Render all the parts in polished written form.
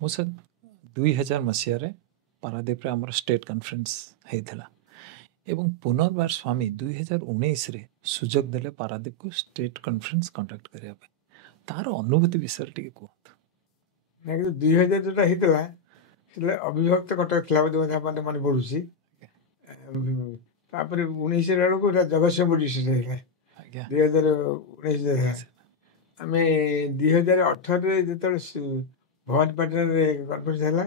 ମୁଁ ସାର୍ 2000 ମସିହାରେ ପାରାଦୀପରେ ଆମର ଷ୍ଟେଟ୍ କନଫରେନ୍ସ ହେଇଥିଲା ଏବଂ ପୁନର୍ବାର ସ୍ୱାମୀ 2019ରେ ସୁଯୋଗ ଦେଲେ ପାରାଦୀପକୁ ଷ୍ଟେଟ୍ କନଫରେନ୍ସ କଣ୍ଡକ୍ଟ କରିବା ପାଇଁ। ତାର ଅନୁଭୂତି ବିଷୟରେ ଟିକେ କୁହନ୍ତୁ। ନା କିନ୍ତୁ 2000 ଯୋଉଟା ହେଇଥିଲା ସେଟା ଅବିଭକ୍ତ କଟକ ଥିଲା ବୋଧେ ମୋତେ ମନେ ପଡୁଛି। ତାପରେ 19 ବେଳକୁ ଏଟା ଜଗତସିଂହପୁର ଡିଷ୍ଟ୍ରିକ୍ଟ ହେଇଥିଲା। ଆଜ୍ଞା 2019 ହେଲା। ଆମେ 2018ରେ ଯେତେବେଳେ ଭବାନୀପାଟଣାରେ କନଫରେନ୍ସ ହେଲା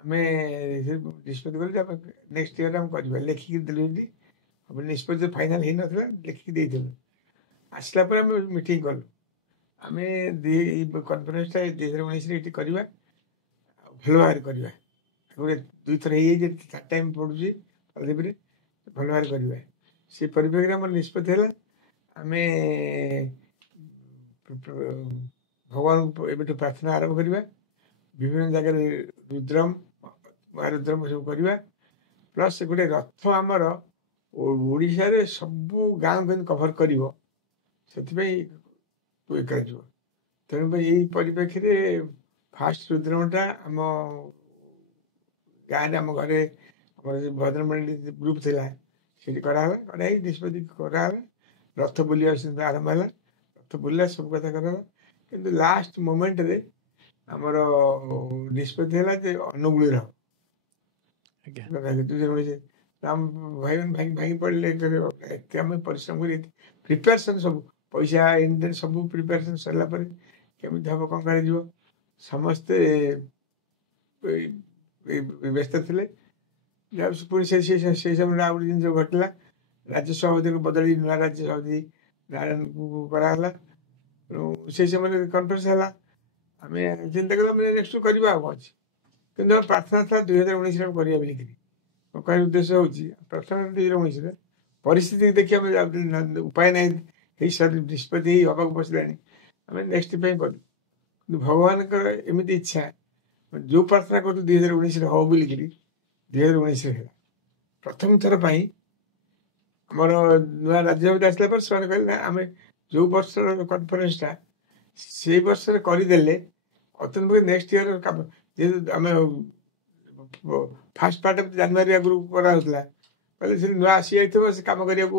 ଆମେ ନିଷ୍ପତ୍ତି କଲୁ ଯେ ଆମେ ନେକ୍ସଟ ଇୟର ଆମେ କରିବା, ଲେଖିକି ଦେଲୁ। ଏମିତି ନିଷ୍ପତ୍ତି ଫାଇନାଲ ହେଇନଥିଲା, ଲେଖିକି ଦେଇଥିଲୁ। ଆସିଲା ପରେ ଆମେ ମିଟିଂ କଲୁ, ଆମେ ଏଇ କନଫରେନ୍ସଟା 2019ରେ ଏଠି କରିବା, ଭଲ ଭାବରେ କରିବା। ଗୋଟେ ଦୁଇଥର ହେଇଯାଇଛି, ଥାର୍ଡ ଟାଇମ୍ ପଡ଼ୁଛି ପାରାଦୀପରେ, ଭଲ ଭାବରେ କରିବା। ସେ ପରିପ୍ରେକ୍ଷୀରେ ଆମର ନିଷ୍ପତ୍ତି ହେଲା ଆମେ ଭଗବାନଙ୍କୁ ଏବେଠୁ ପ୍ରାର୍ଥନା ଆରମ୍ଭ କରିବା, ବିଭିନ୍ନ ଜାଗାରେ ରୁଦ୍ରମ ମହାରୁଦ୍ରମ ସବୁ କରିବା, ପ୍ଲସ୍ ଗୋଟେ ରଥ ଆମର ଓଡ଼ିଶାରେ ସବୁ ଗାଁକୁ କେମିତି କଭର କରିବ ସେଥିପାଇଁ ଇଏ କରାଯିବ। ତେଣୁ ଏଇ ପରିପ୍ରେକ୍ଷୀରେ ଫାଷ୍ଟ ରୁଦ୍ରମଟା ଆମ ଗାଁରେ, ଆମ ଘରେ, ଆମର ଭଦ୍ରମଣ୍ଡଳୀ ଗ୍ରୁପ ଥିଲା ସେଠି କରାହେଲା। କରାହେଇ ନିଷ୍ପତ୍ତି କରାହେଲା, ରଥ ବୁଲିବା ସେମିତି ଆରମ୍ଭ ହେଲା, ରଥ ବୁଲିଲା, ସବୁ କଥା କରାହେଲା। କିନ୍ତୁ ଲାଷ୍ଟ ମୋମେଣ୍ଟରେ ଆମର ନିଷ୍ପତ୍ତି ହେଲା ଯେ ଅନୁଗୁଳରେ ହବ। ଭାଙ୍ଗି ପଡ଼ିଲେ, ଏତେ ଆମେ ପରିଶ୍ରମ କରି ପ୍ରିପାରେସନ୍ ସବୁ ପଇସା ସବୁ ପ୍ରିପାରେସନ୍ ସରିଲା ପରେ କେମିତି ହବ, କ'ଣ କରାଯିବ, ସମସ୍ତେ ବ୍ୟସ୍ତ ଥିଲେ। ପୁଣି ସେଇ ସମୟରେ ଆଉ ଗୋଟେ ଜିନିଷ ଘଟିଲା, ରାଜ୍ୟ ସଭାପତିକୁ ବଦଳି ନୂଆ ରାଜ୍ୟ ସଭାପତି ନାରାୟଣଙ୍କୁ କରାହେଲା। ସେଇ ସମୟରେ କନଫରେନ୍ସ ହେଲା, ଆମେ ଚିନ୍ତା କଲୁ ଆମେ ନେକ୍ସଟ କରିବା ଆଉ ଅଛି। କିନ୍ତୁ ଆମ ପ୍ରାର୍ଥନା ଥିଲା 2019ରେ ଆମେ କରିବା ବୋଲିକିରି। ମୋ କହିବାର ଉଦ୍ଦେଶ୍ୟ ହେଉଛି ପ୍ରାର୍ଥନା 2019ରେ ପରିସ୍ଥିତି ଦେଖି ଆମେ ଉପାୟ ନାହିଁ, ହେଇସାରି ନିଷ୍ପତ୍ତି ହେଇ ହେବାକୁ ବସିଲାଣି, ଆମେ ନେକ୍ସଟ ପାଇଁ କଲୁ। କିନ୍ତୁ ଭଗବାନଙ୍କର ଏମିତି ଇଚ୍ଛା, ଯେଉଁ ପ୍ରାର୍ଥନା କରୁଛୁ 2019ରେ ହବ ବୋଲିକିରି 2019ରେ ହେଲା। ପ୍ରଥମ ଥର ପାଇଁ ଆମର ନୂଆ ରାଜ୍ୟ ସଭାପତି ଆସିଲା ପରେ ସେମାନେ କହିଲେ ନା, ଆମେ ଯେଉଁ ବର୍ଷର କନଫରେନ୍ସଟା ସେଇ ବର୍ଷରେ କରିଦେଲେ ଅତ୍ୟନ୍ତ ନେକ୍ସଟ ଇୟର କାମ, ଯେହେତୁ ଆମେ ଫାଷ୍ଟ ପାର୍ଟ ଜାନୁଆରୀ ଆଗରୁ କରାହେଉଥିଲା, କହିଲେ ସେ ନୂଆ ଆସିଯାଇଥିବ, ସେ କାମ କରିବାକୁ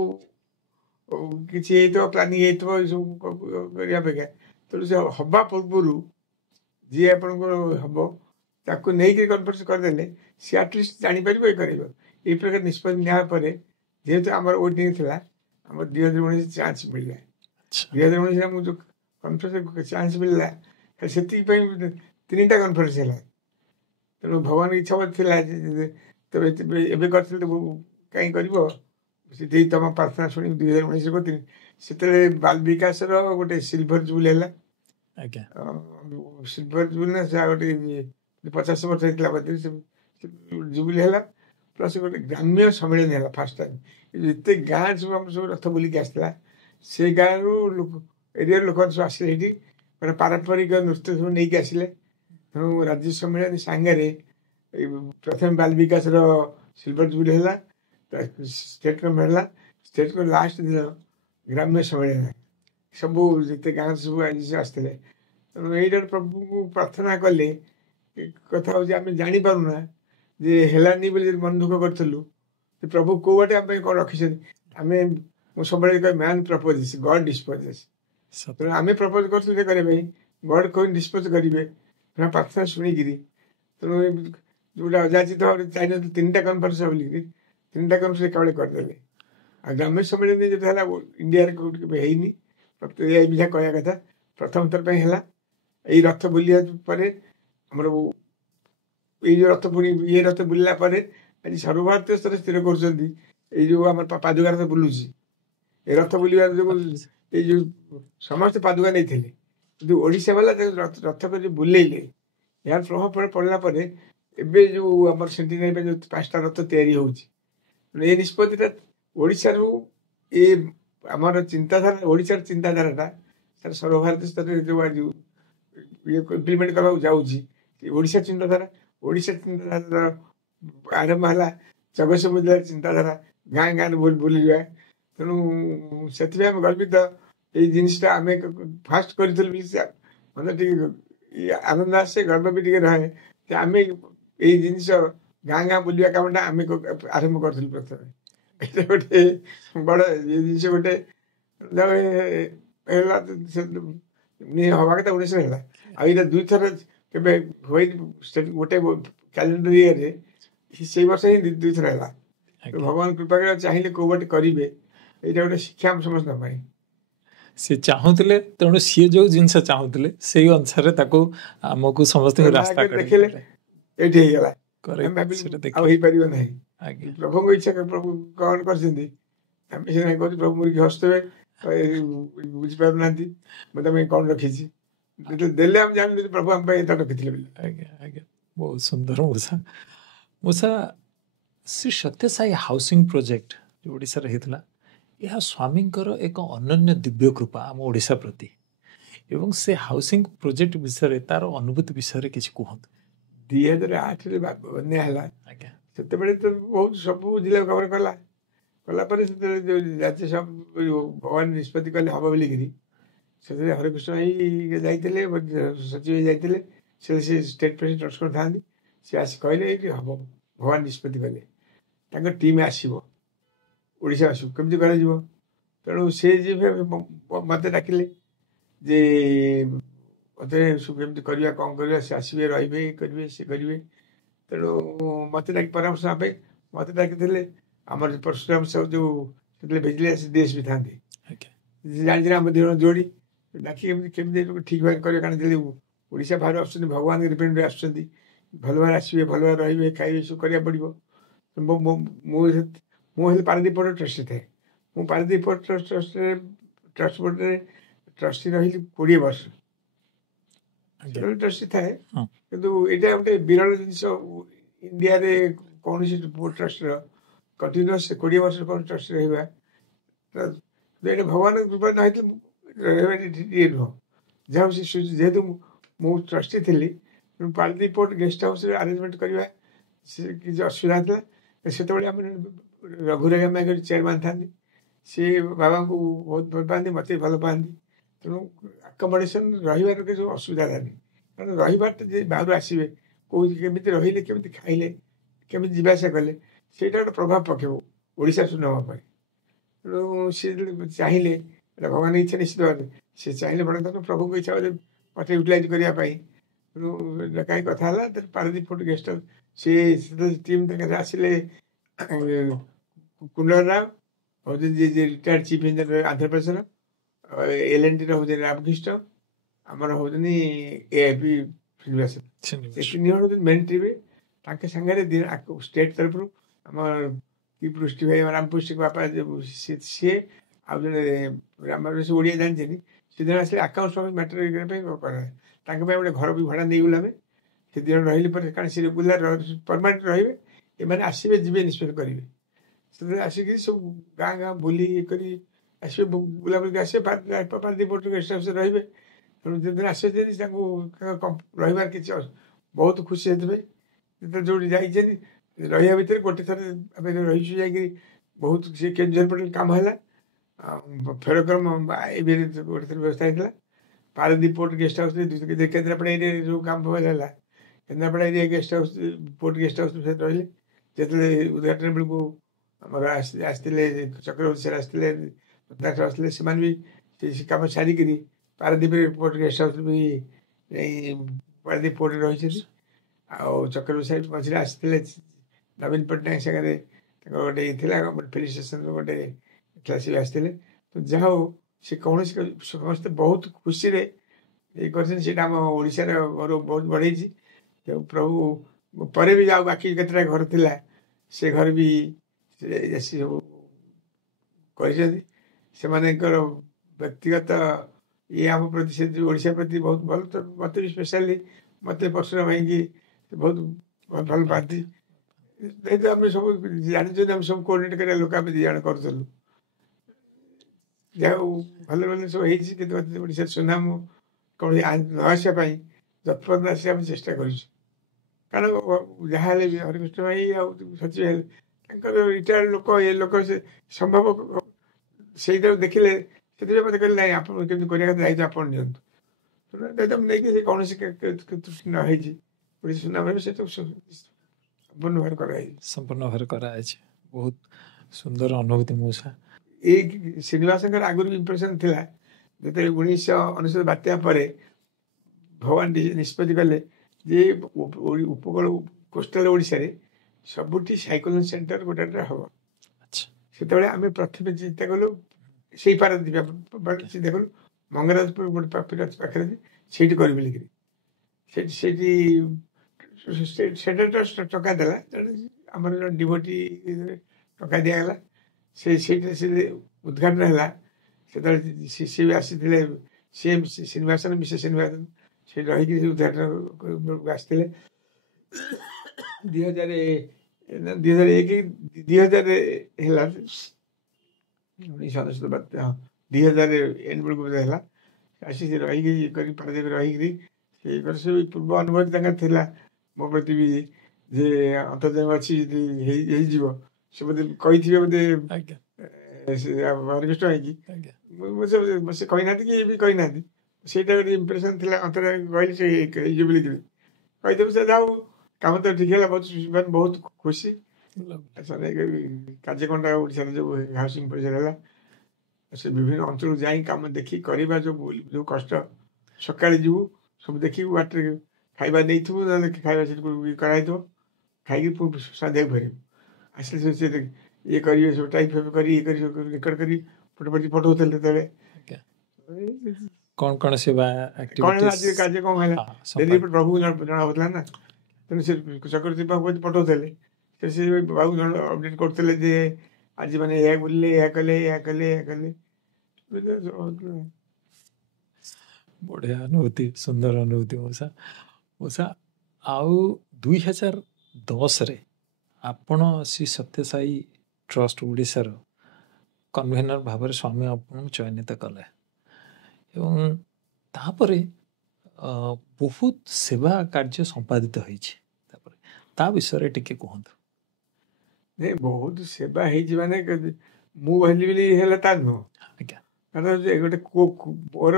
କିଛି ହେଇଥିବ, ପ୍ଲାନିଂ ହେଇଥିବ, ଏସବୁ କରିବା ଅପେକ୍ଷା, ତେଣୁ ସେ ହବା ପୂର୍ବରୁ ଯିଏ ଆପଣଙ୍କର ହବ ତାକୁ ନେଇକି କନଫରେନ୍ସ କରିଦେଲେ ସେ ଆଟଲିଷ୍ଟ ଜାଣିପାରିବ, ଇଏ କରିବ। ଏଇ ପ୍ରକାର ନିଷ୍ପତ୍ତି ନେବା ପରେ ଯେହେତୁ ଆମର ୱେଟିଂ ଥିଲା, ଆମର 2019 ଚାନ୍ସ ମିଳିଲା। 2019ରେ ଆମକୁ ଯେଉଁ କନଫରେନ୍ସ ଚାନ୍ସ ମିଳିଲା, ସେଥିପାଇଁ 3ଟା କନଫରେନ୍ସ ହେଲା। ତେଣୁ ଭଗବାନ ଇଚ୍ଛା ଥିଲା ତେବେ ଏବେ କରିଥିଲେ କାହିଁ କରିବ, ସେଠି ତମ ପ୍ରାର୍ଥନା ଶୁଣି 2019ରେ କରିଥିଲି। ସେତେବେଳେ ବାଲ ବିକାଶର ଗୋଟେ ସିଲଭର ଜୁବଲି ହେଲା। ସିଲଭର ଜୁବଲି ନା, ସେ ଗୋଟେ 50 ବର୍ଷ ହେଇଥିଲା ବୋଧେ, ଜୁବଲି ହେଲା। ପ୍ଲସ୍ ଗୋଟେ ଗ୍ରାମ୍ୟ ସମ୍ମିଳନୀ ହେଲା ଫାଷ୍ଟ ଟାଇମ୍। ଏତେ ଗାଁ ସବୁ ଆମର ସବୁ ରଥ ବୁଲିକି ଆସିଥିଲା, ସେ ଗାଁରୁ ଏରିଆର ଲୋକମାନେ ସବୁ ଆସିଲେ, ଏଇଠି ମାନେ ପାରମ୍ପରିକ ନୃତ୍ୟ ସବୁ ନେଇକି ଆସିଲେ। ତେଣୁ ରାଜ୍ୟ ସମ୍ମିଳନୀ ସାଙ୍ଗରେ ପ୍ରଥମେ ବାଲ ବିକାଶର ସିଲଭର ଜୁବଲି ହେଲା, ଷ୍ଟେଟ୍ କମ୍ ହେଲା, ଷ୍ଟେଟ୍ କମ୍ ଲାଷ୍ଟ ଦିନ ଗ୍ରାମ୍ୟ ସମ୍ମିଳନୀ, ସବୁ ଯେତେ ଗାଁ ସବୁ ଆସିଥିଲେ। ତେଣୁ ଏଇଟା ପ୍ରଭୁଙ୍କୁ ପ୍ରାର୍ଥନା କଲେ, କଥା ହେଉଛି ଆମେ ଜାଣିପାରୁନା ଯେ ହେଲାନି ବୋଲି ମନ ଦୁଃଖ କରିଥିଲୁ, ଯେ ପ୍ରଭୁ କୋଉ ବାଟେ ଆମ ପାଇଁ କ'ଣ ରଖିଛନ୍ତି। ମୁଁ ସବୁବେଳେ କହେ ମ୍ୟାନ୍ ପ୍ରପୋଜେସ୍, ଗଡ୍ ଡିସ୍ପୋଜେସ୍। ତେଣୁ ଆମେ ପ୍ରପୋଜ କରିଥିଲୁ ଯେ କରିବା ପାଇଁ, ଗଡ୍ କୋଉ ଡିସ୍ପୋଜ କରିବେ ପ୍ରାର୍ଥନା ଶୁଣିକିରି। ତେଣୁ ଯୋଉଟା ଅଯାଚିତ ଭାବରେ ଚାହିଁନଥିଲେ 3ଟା କନଫରେନ୍ସ ବୋଲିକିରି 3ଟା କନଫରେନ୍ସ ଏକାବେଳେ କରିଦେଲେ। ଆଉ ଗ୍ରାମ୍ୟ ସମ୍ମିଳନୀ ଯେତେ ହେଲା ଇଣ୍ଡିଆରେ କୋଉଠି କେବେ ହେଇନି, ଏଇ ଯାହା କହିବା କଥା ପ୍ରଥମ ଥର ପାଇଁ ହେଲା। ଏଇ ରଥ ବୁଲିବା ପରେ ଆମର ଏଇ ଯେଉଁ ରଥ ପୁଣି ଇଏ ରଥ ବୁଲିଲା ପରେ ଆଜି ସର୍ବଭାରତୀୟ ସ୍ତରରେ ସ୍ଥିର କରୁଛନ୍ତି, ଏଇ ଯେଉଁ ଆମର ପାଦୁକା ରଥ ବୁଲୁଛି, ଏ ରଥ ବୁଲିବା ଯୋଗୁଁ ଏଇ ଯେଉଁ ସମସ୍ତେ ପାଦୁକା ନେଇଥିଲେ, କିନ୍ତୁ ଓଡ଼ିଶା ବାଲା ରଥ କରି ବୁଲେଇଲେ, ଏହାର ପ୍ରଭାବ ପଡ଼ିଲା ପରେ ଏବେ ଯେଉଁ ଆମର ସେଣ୍ଟିନାରୀ ପାଇଁ ଯେଉଁ 5ଟା ରଥ ତିଆରି ହେଉଛି, ଏ ନିଷ୍ପତ୍ତିଟା ଓଡ଼ିଶାରୁ ଏ ଆମର ଚିନ୍ତାଧାରା, ଓଡ଼ିଶାର ଚିନ୍ତାଧାରାଟା ତାର ସର୍ବଭାରତୀୟ ସ୍ତରରେ ଯେଉଁ ଆଜି ଇମ୍ପ୍ଲିମେଣ୍ଟ କରିବାକୁ ଯାଉଛି, ଓଡ଼ିଶା ଚିନ୍ତାଧାରା ଆରମ୍ଭ ହେଲା ଜଗତସିଂହପୁର ଚିନ୍ତାଧାରା, ଗାଁ ଗାଁରେ ବୁଲିବା। ତେଣୁ ସେଥିପାଇଁ ଆମେ ଗର୍ବିତ। ଏଇ ଜିନିଷଟା ଆମେ ଫାଷ୍ଟ କରିଥିଲୁ ବି, ମୋତେ ଟିକେ ଆନନ୍ଦ ଆସେ, ଗର୍ବ ବି ଟିକେ ରହେ ଯେ ଆମେ ଏଇ ଜିନିଷ ଗାଁ ଗାଁ ବୁଲିବା କାମଟା ଆମେ ଆରମ୍ଭ କରିଥିଲୁ ପ୍ରଥମେ। ଏଇଟା ଗୋଟେ ବଡ଼ ଇଏ ଜିନିଷ ଗୋଟେ ହେଲା ହବା କଥା 1900 ହେଲା। ଆଉ ଏଇଟା ଦୁଇଥର କେବେ ହୁଏନି ଗୋଟେ କ୍ୟାଲେଣ୍ଡର ଇଏରେ, ସେଇ ବର୍ଷ ହିଁ ଦୁଇଥର ହେଲା। ଆଜ୍ଞା। ଭଗବାନ କୃପା କରିବା ଚାହିଁଲେ କୋଉ ବାଟେ କରିବେ, ଏଇଟା ଗୋଟେ ଶିକ୍ଷା ଆମ ସମସ୍ତଙ୍କ ପାଇଁ। ସେ ଚାହୁଁଥିଲେ, ତେଣୁ ସିଏ ଯୋଉ ଜିନିଷ ଚାହୁଁଥିଲେ ସେଇ ଅନୁସାରେ ତାକୁ ଆମକୁ ସମସ୍ତଙ୍କୁ ରାସ୍ତା ଦେଖିଲେ ଏଇଠି ହେଇଗଲା। କରେକ୍ଟ, ଆମେ ଭାବିଲୁ ସେଟା ଆଉ ଦେଖିଲେ। ହେଇପାରିବ ନାହିଁ। ଆଜ୍ଞା ପ୍ରଭୁଙ୍କ ଇଚ୍ଛା ପ୍ରଭୁ କଣ କରିଛନ୍ତି, ଆମେ ସିନା କହୁଛୁ ପ୍ରଭୁ ମୁରିକି ହସୁଥିବେ, ବୁଝିପାରୁନାହାନ୍ତି ମୁଁ ତମ ପାଇଁ କଣ ରଖିଛି। ଯେତେବେଳେ ଦେଲେ ଆମେ ଜାଣିଲୁ ଯେ ପ୍ରଭୁ ଆମ ପାଇଁ ଏଇଟା ରଖିଥିଲେ ବୋଲି। ଆଜ୍ଞା ଆଜ୍ଞା, ବହୁତ ସୁନ୍ଦର। ମୂଷା ଶ୍ରୀ ସତ୍ୟସାଇ ହାଉସିଂ ପ୍ରୋଜେକ୍ଟ ଯେଉଁ ଓଡ଼ିଶାରେ ହେଇଥିଲା, ଏହା ସ୍ୱାମୀଙ୍କର ଏକ ଅନନ୍ୟ ଦିବ୍ୟ କୃପା ଆମ ଓଡ଼ିଶା ପ୍ରତି। ଏବଂ ସେ ହାଉସିଂ ପ୍ରୋଜେକ୍ଟ ବିଷୟରେ ତାର ଅନୁଭୂତି ବିଷୟରେ କିଛି କୁହନ୍ତୁ। 2008ରେ ବନ୍ୟା ହେଲା। ଆଜ୍ଞା ସେତେବେଳେ ତ ବହୁତ ସବୁ ଜିଲ୍ଲା କଭର କଲା ପରେ ସେତେବେଳେ ଯୋଉ ରାଜ୍ୟ ଭଗବାନ ନିଷ୍ପତ୍ତି କଲେ ହବ ବୋଲିକିରି, ସେଥିରେ ହରେକୃଷ୍ଣ ଭାଇ ଯାଇଥିଲେ, ସଚିବ ଯାଇଥିଲେ, ସେ ଷ୍ଟେଟ୍ ପ୍ରେସିଡେଣ୍ଟ ଟ୍ରଷ୍ଟ କରିଥାନ୍ତି। ସେ ଆସି କହିଲେ ଏଇଠି ହବ, ଭଗବାନ ନିଷ୍ପତ୍ତି କଲେ ତାଙ୍କ ଟିମ୍ ଆସିବ, ଓଡ଼ିଶା ଆସିବ, କେମିତି କରାଯିବ। ତେଣୁ ସେ ଯିଏ ମୋତେ ଡାକିଲେ ଯେ ମୋତେ କେମିତି କରିବା, କ'ଣ କରିବା, ସେ ଆସିବେ, ରହିବେ, କରିବେ, ସେ କରିବେ। ତେଣୁ ମୋତେ ଡାକି ପରାମର୍ଶ ନେବା ପାଇଁ ମୋତେ ଡାକିଥିଲେ ଆମର ପରଶୁରାମ ସାହୁ ଯେଉଁ ସେତେବେଳେ ଭିଜିଲାନ୍ସ DSP ଥାନ୍ତି, ଆଜ୍ଞା ଜାଣିଥିଲେ ଆମ ଦୁଇ ଜଣ ଯୋଡ଼ି ଡାକି କେମିତି ଠିକ୍ ଭାବେ କରିବେ। କାରଣ ଯଦି ଓଡ଼ିଶା ବାହାରୁ ଆସୁଛନ୍ତି, ଭଗବାନ ରିପ୍ରେଜେଣ୍ଟ ଆସୁଛନ୍ତି, ଭଲ ଭାବରେ ଆସିବେ, ଭଲ ଭାବରେ ରହିବେ, ଖାଇବେ, ସବୁ କରିବାକୁ ପଡ଼ିବ। ମୁଁ ହେଲେ ପାରାଦୀପ ପୋର୍ଟ ଟ୍ରଷ୍ଟି ଥାଏ। ମୁଁ ପାରାଦୀପ ପୋର୍ଟ ଟ୍ରଷ୍ଟ ବୋର୍ଡରେ ଟ୍ରଷ୍ଟି ରହିଲି 20 ବର୍ଷ। ଆଜ୍ଞା ଟ୍ରଷ୍ଟି ଥାଏ, ହଁ କିନ୍ତୁ ଏଇଟା ଗୋଟେ ବିରଳ ଜିନିଷ। ଇଣ୍ଡିଆରେ କୌଣସି ପୋର୍ଟ ଟ୍ରଷ୍ଟର କଣ୍ଟିନ୍ୟୁଅସ୍ 20 ବର୍ଷ ପର୍ଯ୍ୟନ୍ତ ଟ୍ରଷ୍ଟି ରହିବା, ଏଇଟା ଭଗବାନଙ୍କ କୃପା ନ ହେଇଥିଲେ ରହିବା ଇଏ ନୁହଁ। ଯାହା ହଉ ଯେହେତୁ ମୁଁ ଟ୍ରଷ୍ଟି ଥିଲି, ପାରାଦୀପ ପୋର୍ଟ ଗେଷ୍ଟ ହାଉସ୍ରେ ଆରେଞ୍ଜମେଣ୍ଟ କରିବା ସେ କିଛି ଅସୁବିଧା ନଥିଲା। ସେତେବେଳେ ଆମେ ରଘୁରାମ ଚେୟାରମ୍ୟାନ୍ ଥାନ୍ତି, ସିଏ ବାବାଙ୍କୁ ବହୁତ ଭଲ ପାଆନ୍ତି, ମୋତେ ଭଲ ପାଆନ୍ତି। ତେଣୁ ଆକୋମୋଡେସନ୍ ରହିବାର କିଛି ଅସୁବିଧା ହେଲାନି। କାରଣ ରହିବାଟା ଯେ ବାହାରୁ ଆସିବେ, କେଉଁଠି କେମିତି ରହିଲେ, କେମିତି ଖାଇଲେ, କେମିତି ଯିବା ଆସିବା କଲେ, ସେଇଟା ଗୋଟେ ପ୍ରଭାବ ପକେଇବ ଓଡ଼ିଶା ସୁନାମ ପାଇଁ। ତେଣୁ ସେ ଚାହିଁଲେ, ଏଇଟା ଭଗବାନ ଇଚ୍ଛା ନିଶ୍ଚିତ ଭାବେ, ସେ ଚାହିଁଲେ ବଡ଼ କଥା, ପ୍ରଭୁଙ୍କ ଇଚ୍ଛା ବୋଧେ ମୋତେ ୟୁଟିଲାଇଜ୍ କରିବା ପାଇଁ। ତେଣୁ କାହିଁ କଥା ହେଲା, ପାରାଦୀପ ପୋର୍ଟ ଗେଷ୍ଟ ହାଉସ୍ ସେ ଟିମ୍ ତାଙ୍କର ଆସିଲେ, କୁଣ୍ଡଳ ରାଓ ହେଉଛନ୍ତି ରିଟାୟାର୍ଡ ଚିଫ୍ ଇଞ୍ଜିନିୟର ଆନ୍ଧ୍ରପ୍ରଦେଶର, L&Tର ହେଉଛନ୍ତି ରାମକୃଷ୍ଣ, ଆମର ହେଉଛନ୍ତି AIP ଶ୍ରୀନିବାସ। ସେ 3 ଜଣ ହେଉଛନ୍ତି ମେନ୍ ଟିମ୍। ତାଙ୍କ ସାଙ୍ଗରେ ଷ୍ଟେଟ୍ ତରଫରୁ ଆମର କି ପୃଷ୍ଟି ଭାଇ, ରାମପୃଷ୍ଟିଙ୍କ ବାପା ସିଏ, ଆଉ ଜଣେ ସେ ଓଡ଼ିଆ ଜାଣିଛନ୍ତି, ସେ ଜଣେ ଆସିଲେ ଆକାଉଣ୍ଟ ମ୍ୟାଟର କରିବା ପାଇଁ କରା। ତାଙ୍କ ପାଇଁ ଗୋଟେ ଘର ବି ଭଡ଼ା ନେଇଗଲୁ ଆମେ। ସେ 2 ଜଣ ରହିଲେ ପରେ, କାରଣ ସେ ରେଗୁଲାର ପରମାନେଣ୍ଟ ରହିବେ, ଏମାନେ ଆସିବେ, ଯିବେ, ନିଷ୍ପତ୍ତି କରିବେ। ସେଥିରେ ଆସିକି ସବୁ ଗାଁ ଗାଁ ବୁଲି ଇଏ କରି ଆସିବେ, ବୁଲାବୁଲି ଆସିବେ, ପାରାଦୀପ ପୋର୍ଟ ଗେଷ୍ଟ ହାଉସ୍ରେ ରହିବେ। ତେଣୁ ଯେତେବେଳେ ଆସିବେ ତାଙ୍କୁ ରହିବାର କିଛି ବହୁତ ଖୁସି ହେଇଥିବେ। ଯେତେବେଳେ ଯେଉଁଠି ଯାଇଛନ୍ତି ରହିବା ଭିତରେ ଗୋଟେ ଥର ଆମେ ରହିଛୁ ଯାଇକିରି, ବହୁତ ସେ କେନ୍ଦୁଝର ପଟେ କାମ ହେଲା, ଫେରକ୍ରମ ଗୋଟେ ଥର ବ୍ୟବସ୍ଥା ହେଇଥିଲା। ପାରାଦୀପ ପୋର୍ଟ ଗେଷ୍ଟ ହାଉସ୍ରେ କେନ୍ଦ୍ରାପଡ଼ା ଏରିଆରେ ଯେଉଁ କାମ ହେଲା, Kendrapara area guest house, port guest house ସେ ରହିଲେ। ଯେତେବେଳେ ଉଦ୍ଘାଟନ ବେଳକୁ ଆମର ଆସିଥିଲେ ଚକ୍ରବର୍ତ୍ତୀ ସାର୍ ଆସିଥିଲେ, ଆସିଥିଲେ, ସେମାନେ ବି ସେ କାମ ସାରିକିରି ପାରାଦୀପରେ ପୋର୍ଟ ଗେଷ୍ଟ ହାଉସ୍ ବି ପାରାଦୀପ ପୋର୍ଟରେ ରହିଛନ୍ତି। ଆଉ ଚକ୍ରବର୍ତ୍ତୀ ସାର୍ ମଝିରେ ଆସିଥିଲେ, ନବୀନ ପଟ୍ଟନାୟକ ସାଙ୍ଗରେ ତାଙ୍କର ଗୋଟେ ଥିଲା ଫିଲ୍ମ ଷ୍ଟେସନର ଗୋଟେ ଥିଲା, ସେ ଆସିଥିଲେ। ତ ଯାହା ହଉ ସେ କୌଣସି ସମସ୍ତେ ବହୁତ ଖୁସିରେ ଇଏ କରିଛନ୍ତି। ସେଇଟା ଆମ ଓଡ଼ିଶାର ଗୌରବ ବହୁତ ବଢ଼େଇଛି। ପ୍ରଭୁ ପରେ ବି ଆଉ ବାକି କେତେଟା ଘର ଥିଲା, ସେ ଘର ବି ସବୁ କରିଛନ୍ତି। ସେମାନଙ୍କର ବ୍ୟକ୍ତିଗତ ଇଏ ଆମ ପ୍ରତି, ସେ ଓଡ଼ିଶା ପ୍ରତି ବହୁତ ଭଲ। ତ ମୋତେ ବି ସ୍ପେଶାଲି, ମୋତେ ପରଶୁରାମ ଭାଇକି ବହୁତ ଭଲ ପାଆନ୍ତି। ଯେହେତୁ ଆମେ ସବୁ ଜାଣିଛନ୍ତି, ଆମେ ସବୁ କୋଅର୍ଡିନେଟ୍ କରିବା ଲୋକ, ଆମେ 2 ଜଣ କରୁଥିଲୁ। ଯାହା ହଉ ଭଲ ଭଲ ସବୁ ହେଇଛି। କିନ୍ତୁ ଓଡ଼ିଶାର ସୁନାମ କୌଣସି ନ ଆସିବା ପାଇଁ ଯତ୍ପର ଆସିବା ଆମେ ଚେଷ୍ଟା କରିଛୁ। କାରଣ ଯାହା ହେଲେ ବି ହରେକୃଷ୍ଣ ଭାଇ ଆଉ ସଚିବ ହେଲେ ତାଙ୍କର ରିଟାୟାର୍ଡ ଲୋକ, ଏ ଲୋକ, ସେ ସମ୍ଭବ ସେଇଟାକୁ ଦେଖିଲେ, ସେଥିପାଇଁ ମୋତେ କହିଲେ ନାଇଁ, ଆପଣ କେମିତି କରିବା କଥା ଦାୟିତ୍ୱ ଆପଣ ନିଅନ୍ତୁ। ତ ନେଇକି ସେ କୌଣସି ତ୍ରୁଟି ନ ହେଇଛି ଓଡ଼ିଶା ସୁନାମରେ ସେ ତ ସମ୍ପୂର୍ଣ୍ଣ ଭାବରେ କରାହେଇଛି। ସମ୍ପୂର୍ଣ୍ଣ ଭାବରେ କରାଯାଇଛି। ବହୁତ ସୁନ୍ଦର ଅନୁଭୂତି ମଉସା। ଏଇ ଶ୍ରୀନିବାସଙ୍କର ଆଗରୁ ଇମ୍ପ୍ରେସନ୍ ଥିଲା ଯେତେବେଳେ 1999 ବାତ୍ୟା ପରେ ଭଗବାନ ନିଷ୍ପତ୍ତି କଲେ ଯେ ଉପକୂଳ କୋଷ୍ଟାଲ ଓଡ଼ିଶାରେ ସବୁଠି ସାଇକ୍ଲୋନ ସେଣ୍ଟର ଗୋଟେ ହବ। ଆଚ୍ଛା ସେତେବେଳେ ଆମେ ପ୍ରଥମେ ଚିନ୍ତା କଲୁ ସେଇ ପାରାଦ୍ୱୀପ ଚିନ୍ତା କଲୁ ମଙ୍ଗରାଜପୁର ଗୋଟେ ପାଖରେ ସେଇଠି କରିବୁ ବୋଲିକିରି ସେଇଠି ସେଟା ଟଙ୍କା ଦେଲା ଆମର ଡିଭୋଟି ଟଙ୍କା ଦିଆଗଲା ସେଇଟା ସେ ଉଦ୍ଘାଟନ ହେଲା। ସେତେବେଳେ ସିଏ ବି ଆସିଥିଲେ ସିଏମ୍ ଶ୍ରୀନିବାସନ ମିସେସ୍ ଶ୍ରୀନିବାସନ ସେଇଠି ରହିକି ଉଦ୍ଘାଟନ ଆସିଥିଲେ। 2001 ହେଲା 1999 ବାତ୍ୟା 2000 ଏଣ୍ଡ ବେଳକୁ ହେଲା ଆସିକି ରହିକି ଇଏ କରି ପାରାଦ୍ୱୀପରେ ରହିକିରି ସେଇ ବର୍ଷ ପୂର୍ବ ଅନୁଭୂତି ତାଙ୍କର ଥିଲା ମୋ ପ୍ରତି ବି ଯେ ଅନ୍ତର୍ଜନ ଅଛି ଯଦି ହେଇଯିବ ସେ ବୋଧେ କହିଥିବେ ବୋଧେ ଆଜ୍ଞା ହରିକୃଷ୍ଣ ହେଇକି ଆଜ୍ଞା ସେ କହିନାହାନ୍ତି କି ଇଏ ବି କହିନାହାନ୍ତି। ସେଇଟା ଗୋଟେ ଇମ୍ପ୍ରେସନ୍ ଥିଲା ଅନ୍ତର କହିଲି ସେ ହେଇଯିବ ବୋଲିକିରି କହିଦେବୁ ସେ ଯାଉ କାମ ତ ଠିକ୍ ହେଲା ବହୁତ ଖୁସି। କାର୍ଯ୍ୟକ୍ରମଟା ଓଡ଼ିଶାରେ ଯେଉଁ ହାଉସିଂ ପ୍ରୋଜେକ୍ଟ ହେଲା ସେ ବିଭିନ୍ନ ଅଞ୍ଚଳକୁ ଯାଇ କାମ ଦେଖି କରିବା ଯେଉଁ କଷ୍ଟ ସକାଳେ ଯିବୁ ସବୁ ଦେଖିବୁ ବାଟରେ ଖାଇବା ନେଇଥିବୁ ନହେଲେ ଖାଇବା ସେଠି କରାହେଇଥିବ ଖାଇକି ସନ୍ଧ୍ୟାକୁ ଫେରିବୁ ଆସିଲେ ସେ ଇଏ କରିବେ ସବୁ ଟାଇପ୍ କରି ଇଏ କରି ରେକର୍ଡ କରି ଫଟୋ ପଠଉଥିଲେ ସେତେବେଳେ କ'ଣ ସେବା କ'ଣ ହେଲା ଆଜି କାର୍ଯ୍ୟ କ'ଣ ହେଲା ପ୍ରଭୁକୁ ଜଣା ହଉଥିଲା ନା ତେଣୁ ସେ ଚକ୍ରବର୍ତ୍ତୀ ବାବୁ ପଠଉଥିଲେ ସେ ବାବୁ ଅପଡେଟ୍ କରୁଥିଲେ ଯେ ଆଜି ମାନେ ଏହା ବୁଲିଲେ ଏହା କଲେ ଏହା କଲେ ଏହା କଲେ ବଢ଼ିଆ ଅନୁଭୂତି ସୁନ୍ଦର ଅନୁଭୂତି ମଉସା। ମଉସା ଆଉ 2010ରେ ଆପଣ ଶ୍ରୀ ସତ୍ୟସାଇ ଟ୍ରଷ୍ଟ ଓଡ଼ିଶାର କନଭେନର ଭାବରେ ସ୍ୱାମୀ ଆପଣଙ୍କୁ ଚୟନିତ କଲେ ଏବଂ ତାପରେ ବହୁତ ସେବା କାର୍ଯ୍ୟ ସମ୍ପାଦିତ ହେଇଛି। ତାପରେ ତା ବିଷୟରେ ଟିକେ କୁହନ୍ତୁ। ବହୁତ ସେବା ହେଇଛି ମାନେ ମୁଁ କହିଲି ବୋଲି ହେଲା ତା ନୁହଁ। ଆଜ୍ଞା କାରଣ ମୋର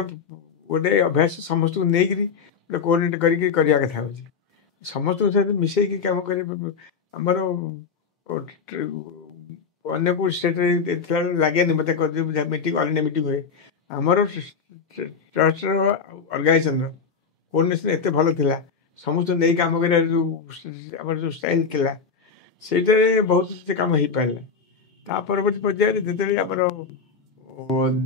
ଗୋଟେ ଅଭ୍ୟାସ ସମସ୍ତଙ୍କୁ ନେଇକିରି ଗୋଟେ କୋଅର୍ଡିନେଟ୍ କରିକି କରିବା କଥା ହେଉଛି ସମସ୍ତଙ୍କ ସହିତ ମିଶେଇକି କାମ କରିବା। ଆମର ଅନ୍ୟ କେଉଁ ଷ୍ଟେଟ୍ରେ ଥିଲାବେଳେ ଲାଗେନି ମୋତେ ମିଟିଂ ଅନ୍ୟ ମିଟିଂ ହୁଏ ଆମର ଟ୍ରଷ୍ଟର ଅର୍ଗାନାଇଜେସନର କୋଅର୍ଡିନେସନ୍ ଏତେ ଭଲ ଥିଲା ସମସ୍ତଙ୍କୁ ନେଇ କାମ କରିବାର ଯେଉଁ ଆମର ଯେଉଁ ଷ୍ଟାଇଲ୍ ଥିଲା ସେଇଟାରେ ବହୁତ କିଛି କାମ ହେଇପାରିଲା। ତା ପରବର୍ତ୍ତୀ ପର୍ଯ୍ୟାୟରେ ଯେତେବେଳେ ଆମର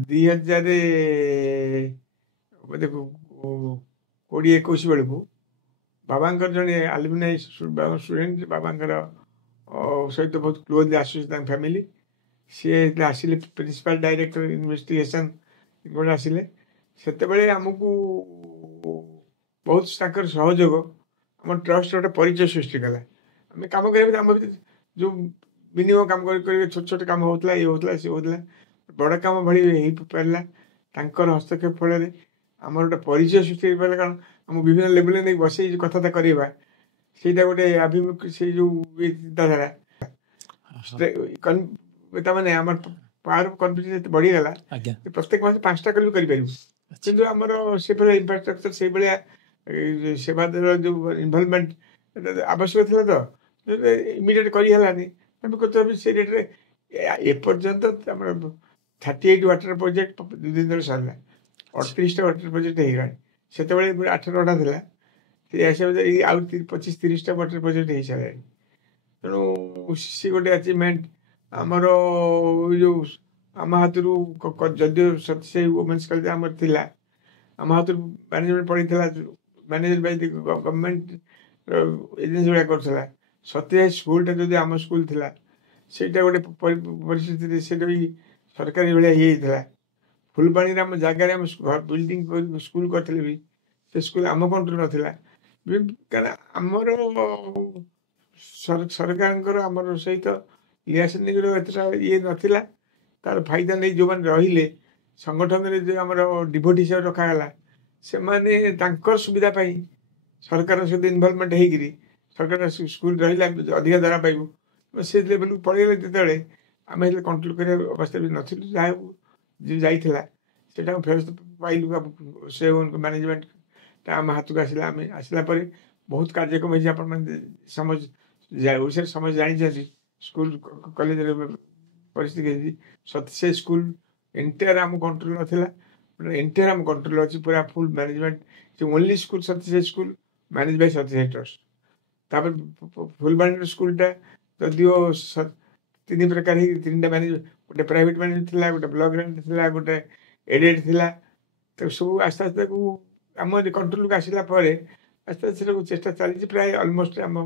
2020-21 ବେଳକୁ ବାବାଙ୍କର ଜଣେ ଆଲୁମିନାଇ ଷ୍ଟୁଡେଣ୍ଟ ବାବାଙ୍କର ସହିତ ବହୁତ କ୍ଲୋଜଲି ଆସୁଛି ତାଙ୍କ ଫ୍ୟାମିଲି ସିଏ ଆସିଲେ ପ୍ରିନ୍ସିପାଲ ଡାଇରେକ୍ଟର ଇନଭେଷ୍ଟିଗେସନ୍ ଆସିଲେ ସେତେବେଳେ ଆମକୁ ବହୁତ ତାଙ୍କର ସହଯୋଗ ଆମ ଟ୍ରଷ୍ଟ ଗୋଟେ ପରିଚୟ ସୃଷ୍ଟି କଲା। ଆମେ କାମ କରିବା ଆମ ଯେଉଁ ମିନିମମ୍ କାମ କରିବେ ଛୋଟ ଛୋଟ କାମ ହେଉଥିଲା ଇଏ ହେଉଥିଲା ସିଏ ହେଉଥିଲା ବଡ଼ କାମ ଭଳି ହେଇପାରିଲା ତାଙ୍କର ହସ୍ତକ୍ଷେପ ଫଳରେ ଆମର ଗୋଟେ ପରିଚୟ ସୃଷ୍ଟି ହେଇପାରିଲା। କାରଣ ଆମ ବିଭିନ୍ନ ଲେବୁଲ୍ରେ ନେଇ ବସେଇ କଥାବାର୍ତ୍ତା କରିବା ସେଇଟା ଗୋଟେ ଆଭିମୁଖ୍ୟ ସେଇ ଯେଉଁ ଚିନ୍ତାଧାରା ତାମାନେ ଆମର ପାୱାର ଅଫ୍ କନଫିଡେନ୍ସ ଏତେ ବଢ଼ିଗଲା ପ୍ରତ୍ୟେକ ମାସ 5ଟା କଲେ ବି କରିପାରିବୁ। କିନ୍ତୁ ଆମର ସେଭଳିଆ ଇନଫ୍ରାଷ୍ଟ୍ରକ୍ଚର ସେଇଭଳିଆ ସେବା ଦେବାର ଯେଉଁ ଇନଭଲଭମେଣ୍ଟ ଆବଶ୍ୟକ ଥିଲା ତ ଇମିଡ଼ିଏଟ୍ କରିହେଲାନି ଆମେ ତଥାପି ସେ ରେଟ୍ରେ ଏପର୍ଯ୍ୟନ୍ତ ଆମର 38 ୱାଟର ପ୍ରୋଜେକ୍ଟ 2 ଦିନ ତଳେ ସରିଲା 38ଟା ୱାଟର ପ୍ରୋଜେକ୍ଟ ହେଇଗଲାଣି। ସେତେବେଳେ 8-9ଟା ଥିଲା ସେ ହିସାବରେ ଏଇ ଆଉ 25-30ଟା ୱାଟର ପ୍ରୋଜେକ୍ଟ ହେଇସାରିଲାଣି। ତେଣୁ ସେ ଗୋଟେ ଆଚିଭମେଣ୍ଟ ଆମର ଯେଉଁ ଆମ ହାତରୁ ଯଦିଓ ସତ୍ୟସାଇ ଓମେନ୍ସ କଲେଜ ଆମର ଥିଲା ଆମ ହାତରୁ ମ୍ୟାନେଜମେଣ୍ଟ ପଡ଼ିଥିଲା ମ୍ୟାନେଜର ବାଇ ଗଭର୍ଣ୍ଣମେଣ୍ଟ ଏଜେନ୍ସି ଭଳିଆ କରୁଥିଲା। ସତ୍ୟସାଇ ସ୍କୁଲଟା ଯଦି ଆମ ସ୍କୁଲ ଥିଲା ସେଇଟା ଗୋଟେ ପରିସ୍ଥିତିରେ ସେଇଟା ବି ସରକାରୀ ଭଳିଆ ଇଏ ହେଇଥିଲା। ଫୁଲବାଣୀରେ ଆମ ଜାଗାରେ ଆମେ ବିଲ୍ଡିଂ ସ୍କୁଲ କରିଥିଲେ ବି ସେ ସ୍କୁଲ ଆମ କଣ୍ଟ୍ରୋଲ ନଥିଲା କାରଣ ଆମର ସରକାରଙ୍କର ଆମର ସହିତ ଲିଆସନିଂର ଏତେଟା ଇଏ ନଥିଲା। ତାର ଫାଇଦା ନେଇ ଯେଉଁମାନେ ରହିଲେ ସଂଗଠନରେ ଯେଉଁ ଆମର ଡିଭୋଟି ହିସାବରେ ରଖାଗଲା ସେମାନେ ତାଙ୍କର ସୁବିଧା ପାଇଁ ସରକାରଙ୍କ ସହିତ ଇନଭଲଭମେଣ୍ଟ ହେଇକିରି ସରକାର ସ୍କୁଲ ରହିଲେ ଆମେ ଅଧିକା ଦର ପାଇବୁ ସେ ଲେଭେଲକୁ ପଳେଇଲେ ଯେତେବେଳେ ଆମେ ହେଲେ କଣ୍ଟ୍ରୋଲ କରିବା ଅବସ୍ଥାରେ ବି ନଥିଲୁ। ଯାହା ଯିଏ ଯାଇଥିଲା ସେଇଟା ଫେରସ୍ତ ପାଇଲୁ ସେ ମ୍ୟାନେଜମେଣ୍ଟ ଆମ ହାତକୁ ଆସିଲା। ଆମେ ଆସିଲା ପରେ ବହୁତ କାର୍ଯ୍ୟକ୍ରମ ହେଇଛି। ଆପଣମାନେ ଓଡ଼ିଶାରେ ସମସ୍ତେ ଜାଣିଛନ୍ତି ସ୍କୁଲ କଲେଜରେ ପରିସ୍ଥିତି ହେଇଛି। ସତ୍ୟସାଇ ସ୍କୁଲ ଏଣ୍ଟାୟାର ଆମ କଣ୍ଟ୍ରୋଲ ନଥିଲା, ଏଣ୍ଟାୟାର ଆମ କଣ୍ଟ୍ରୋଲ ଅଛି, ପୁରା full management. Only school Sathya Sai school manage by Sathya Sai trust. ତାପରେ ଫୁଲବାଣୀର ସ୍କୁଲଟା ଯଦିଓ 3 ପ୍ରକାର ହେଇ 3ଟା ମ୍ୟାନେଜ, ଗୋଟେ ପ୍ରାଇଭେଟ ମ୍ୟାନେଜ ଥିଲା, ଗୋଟେ ବ୍ଲକ ରେଣ୍ଟ ଥିଲା, ଗୋଟେ ଏଡେଡ୍ ଥିଲା। ତ ସବୁ ଆସ୍ତେ ଆସ୍ତେ ତାକୁ ଆମ କଣ୍ଟ୍ରୋଲକୁ ଆସିଲା ପରେ ଆସ୍ତେ ଆସ୍ତେ ସେଟାକୁ ଚେଷ୍ଟା ଚାଲିଛି। ପ୍ରାୟ ଅଲମୋଷ୍ଟ ଆମ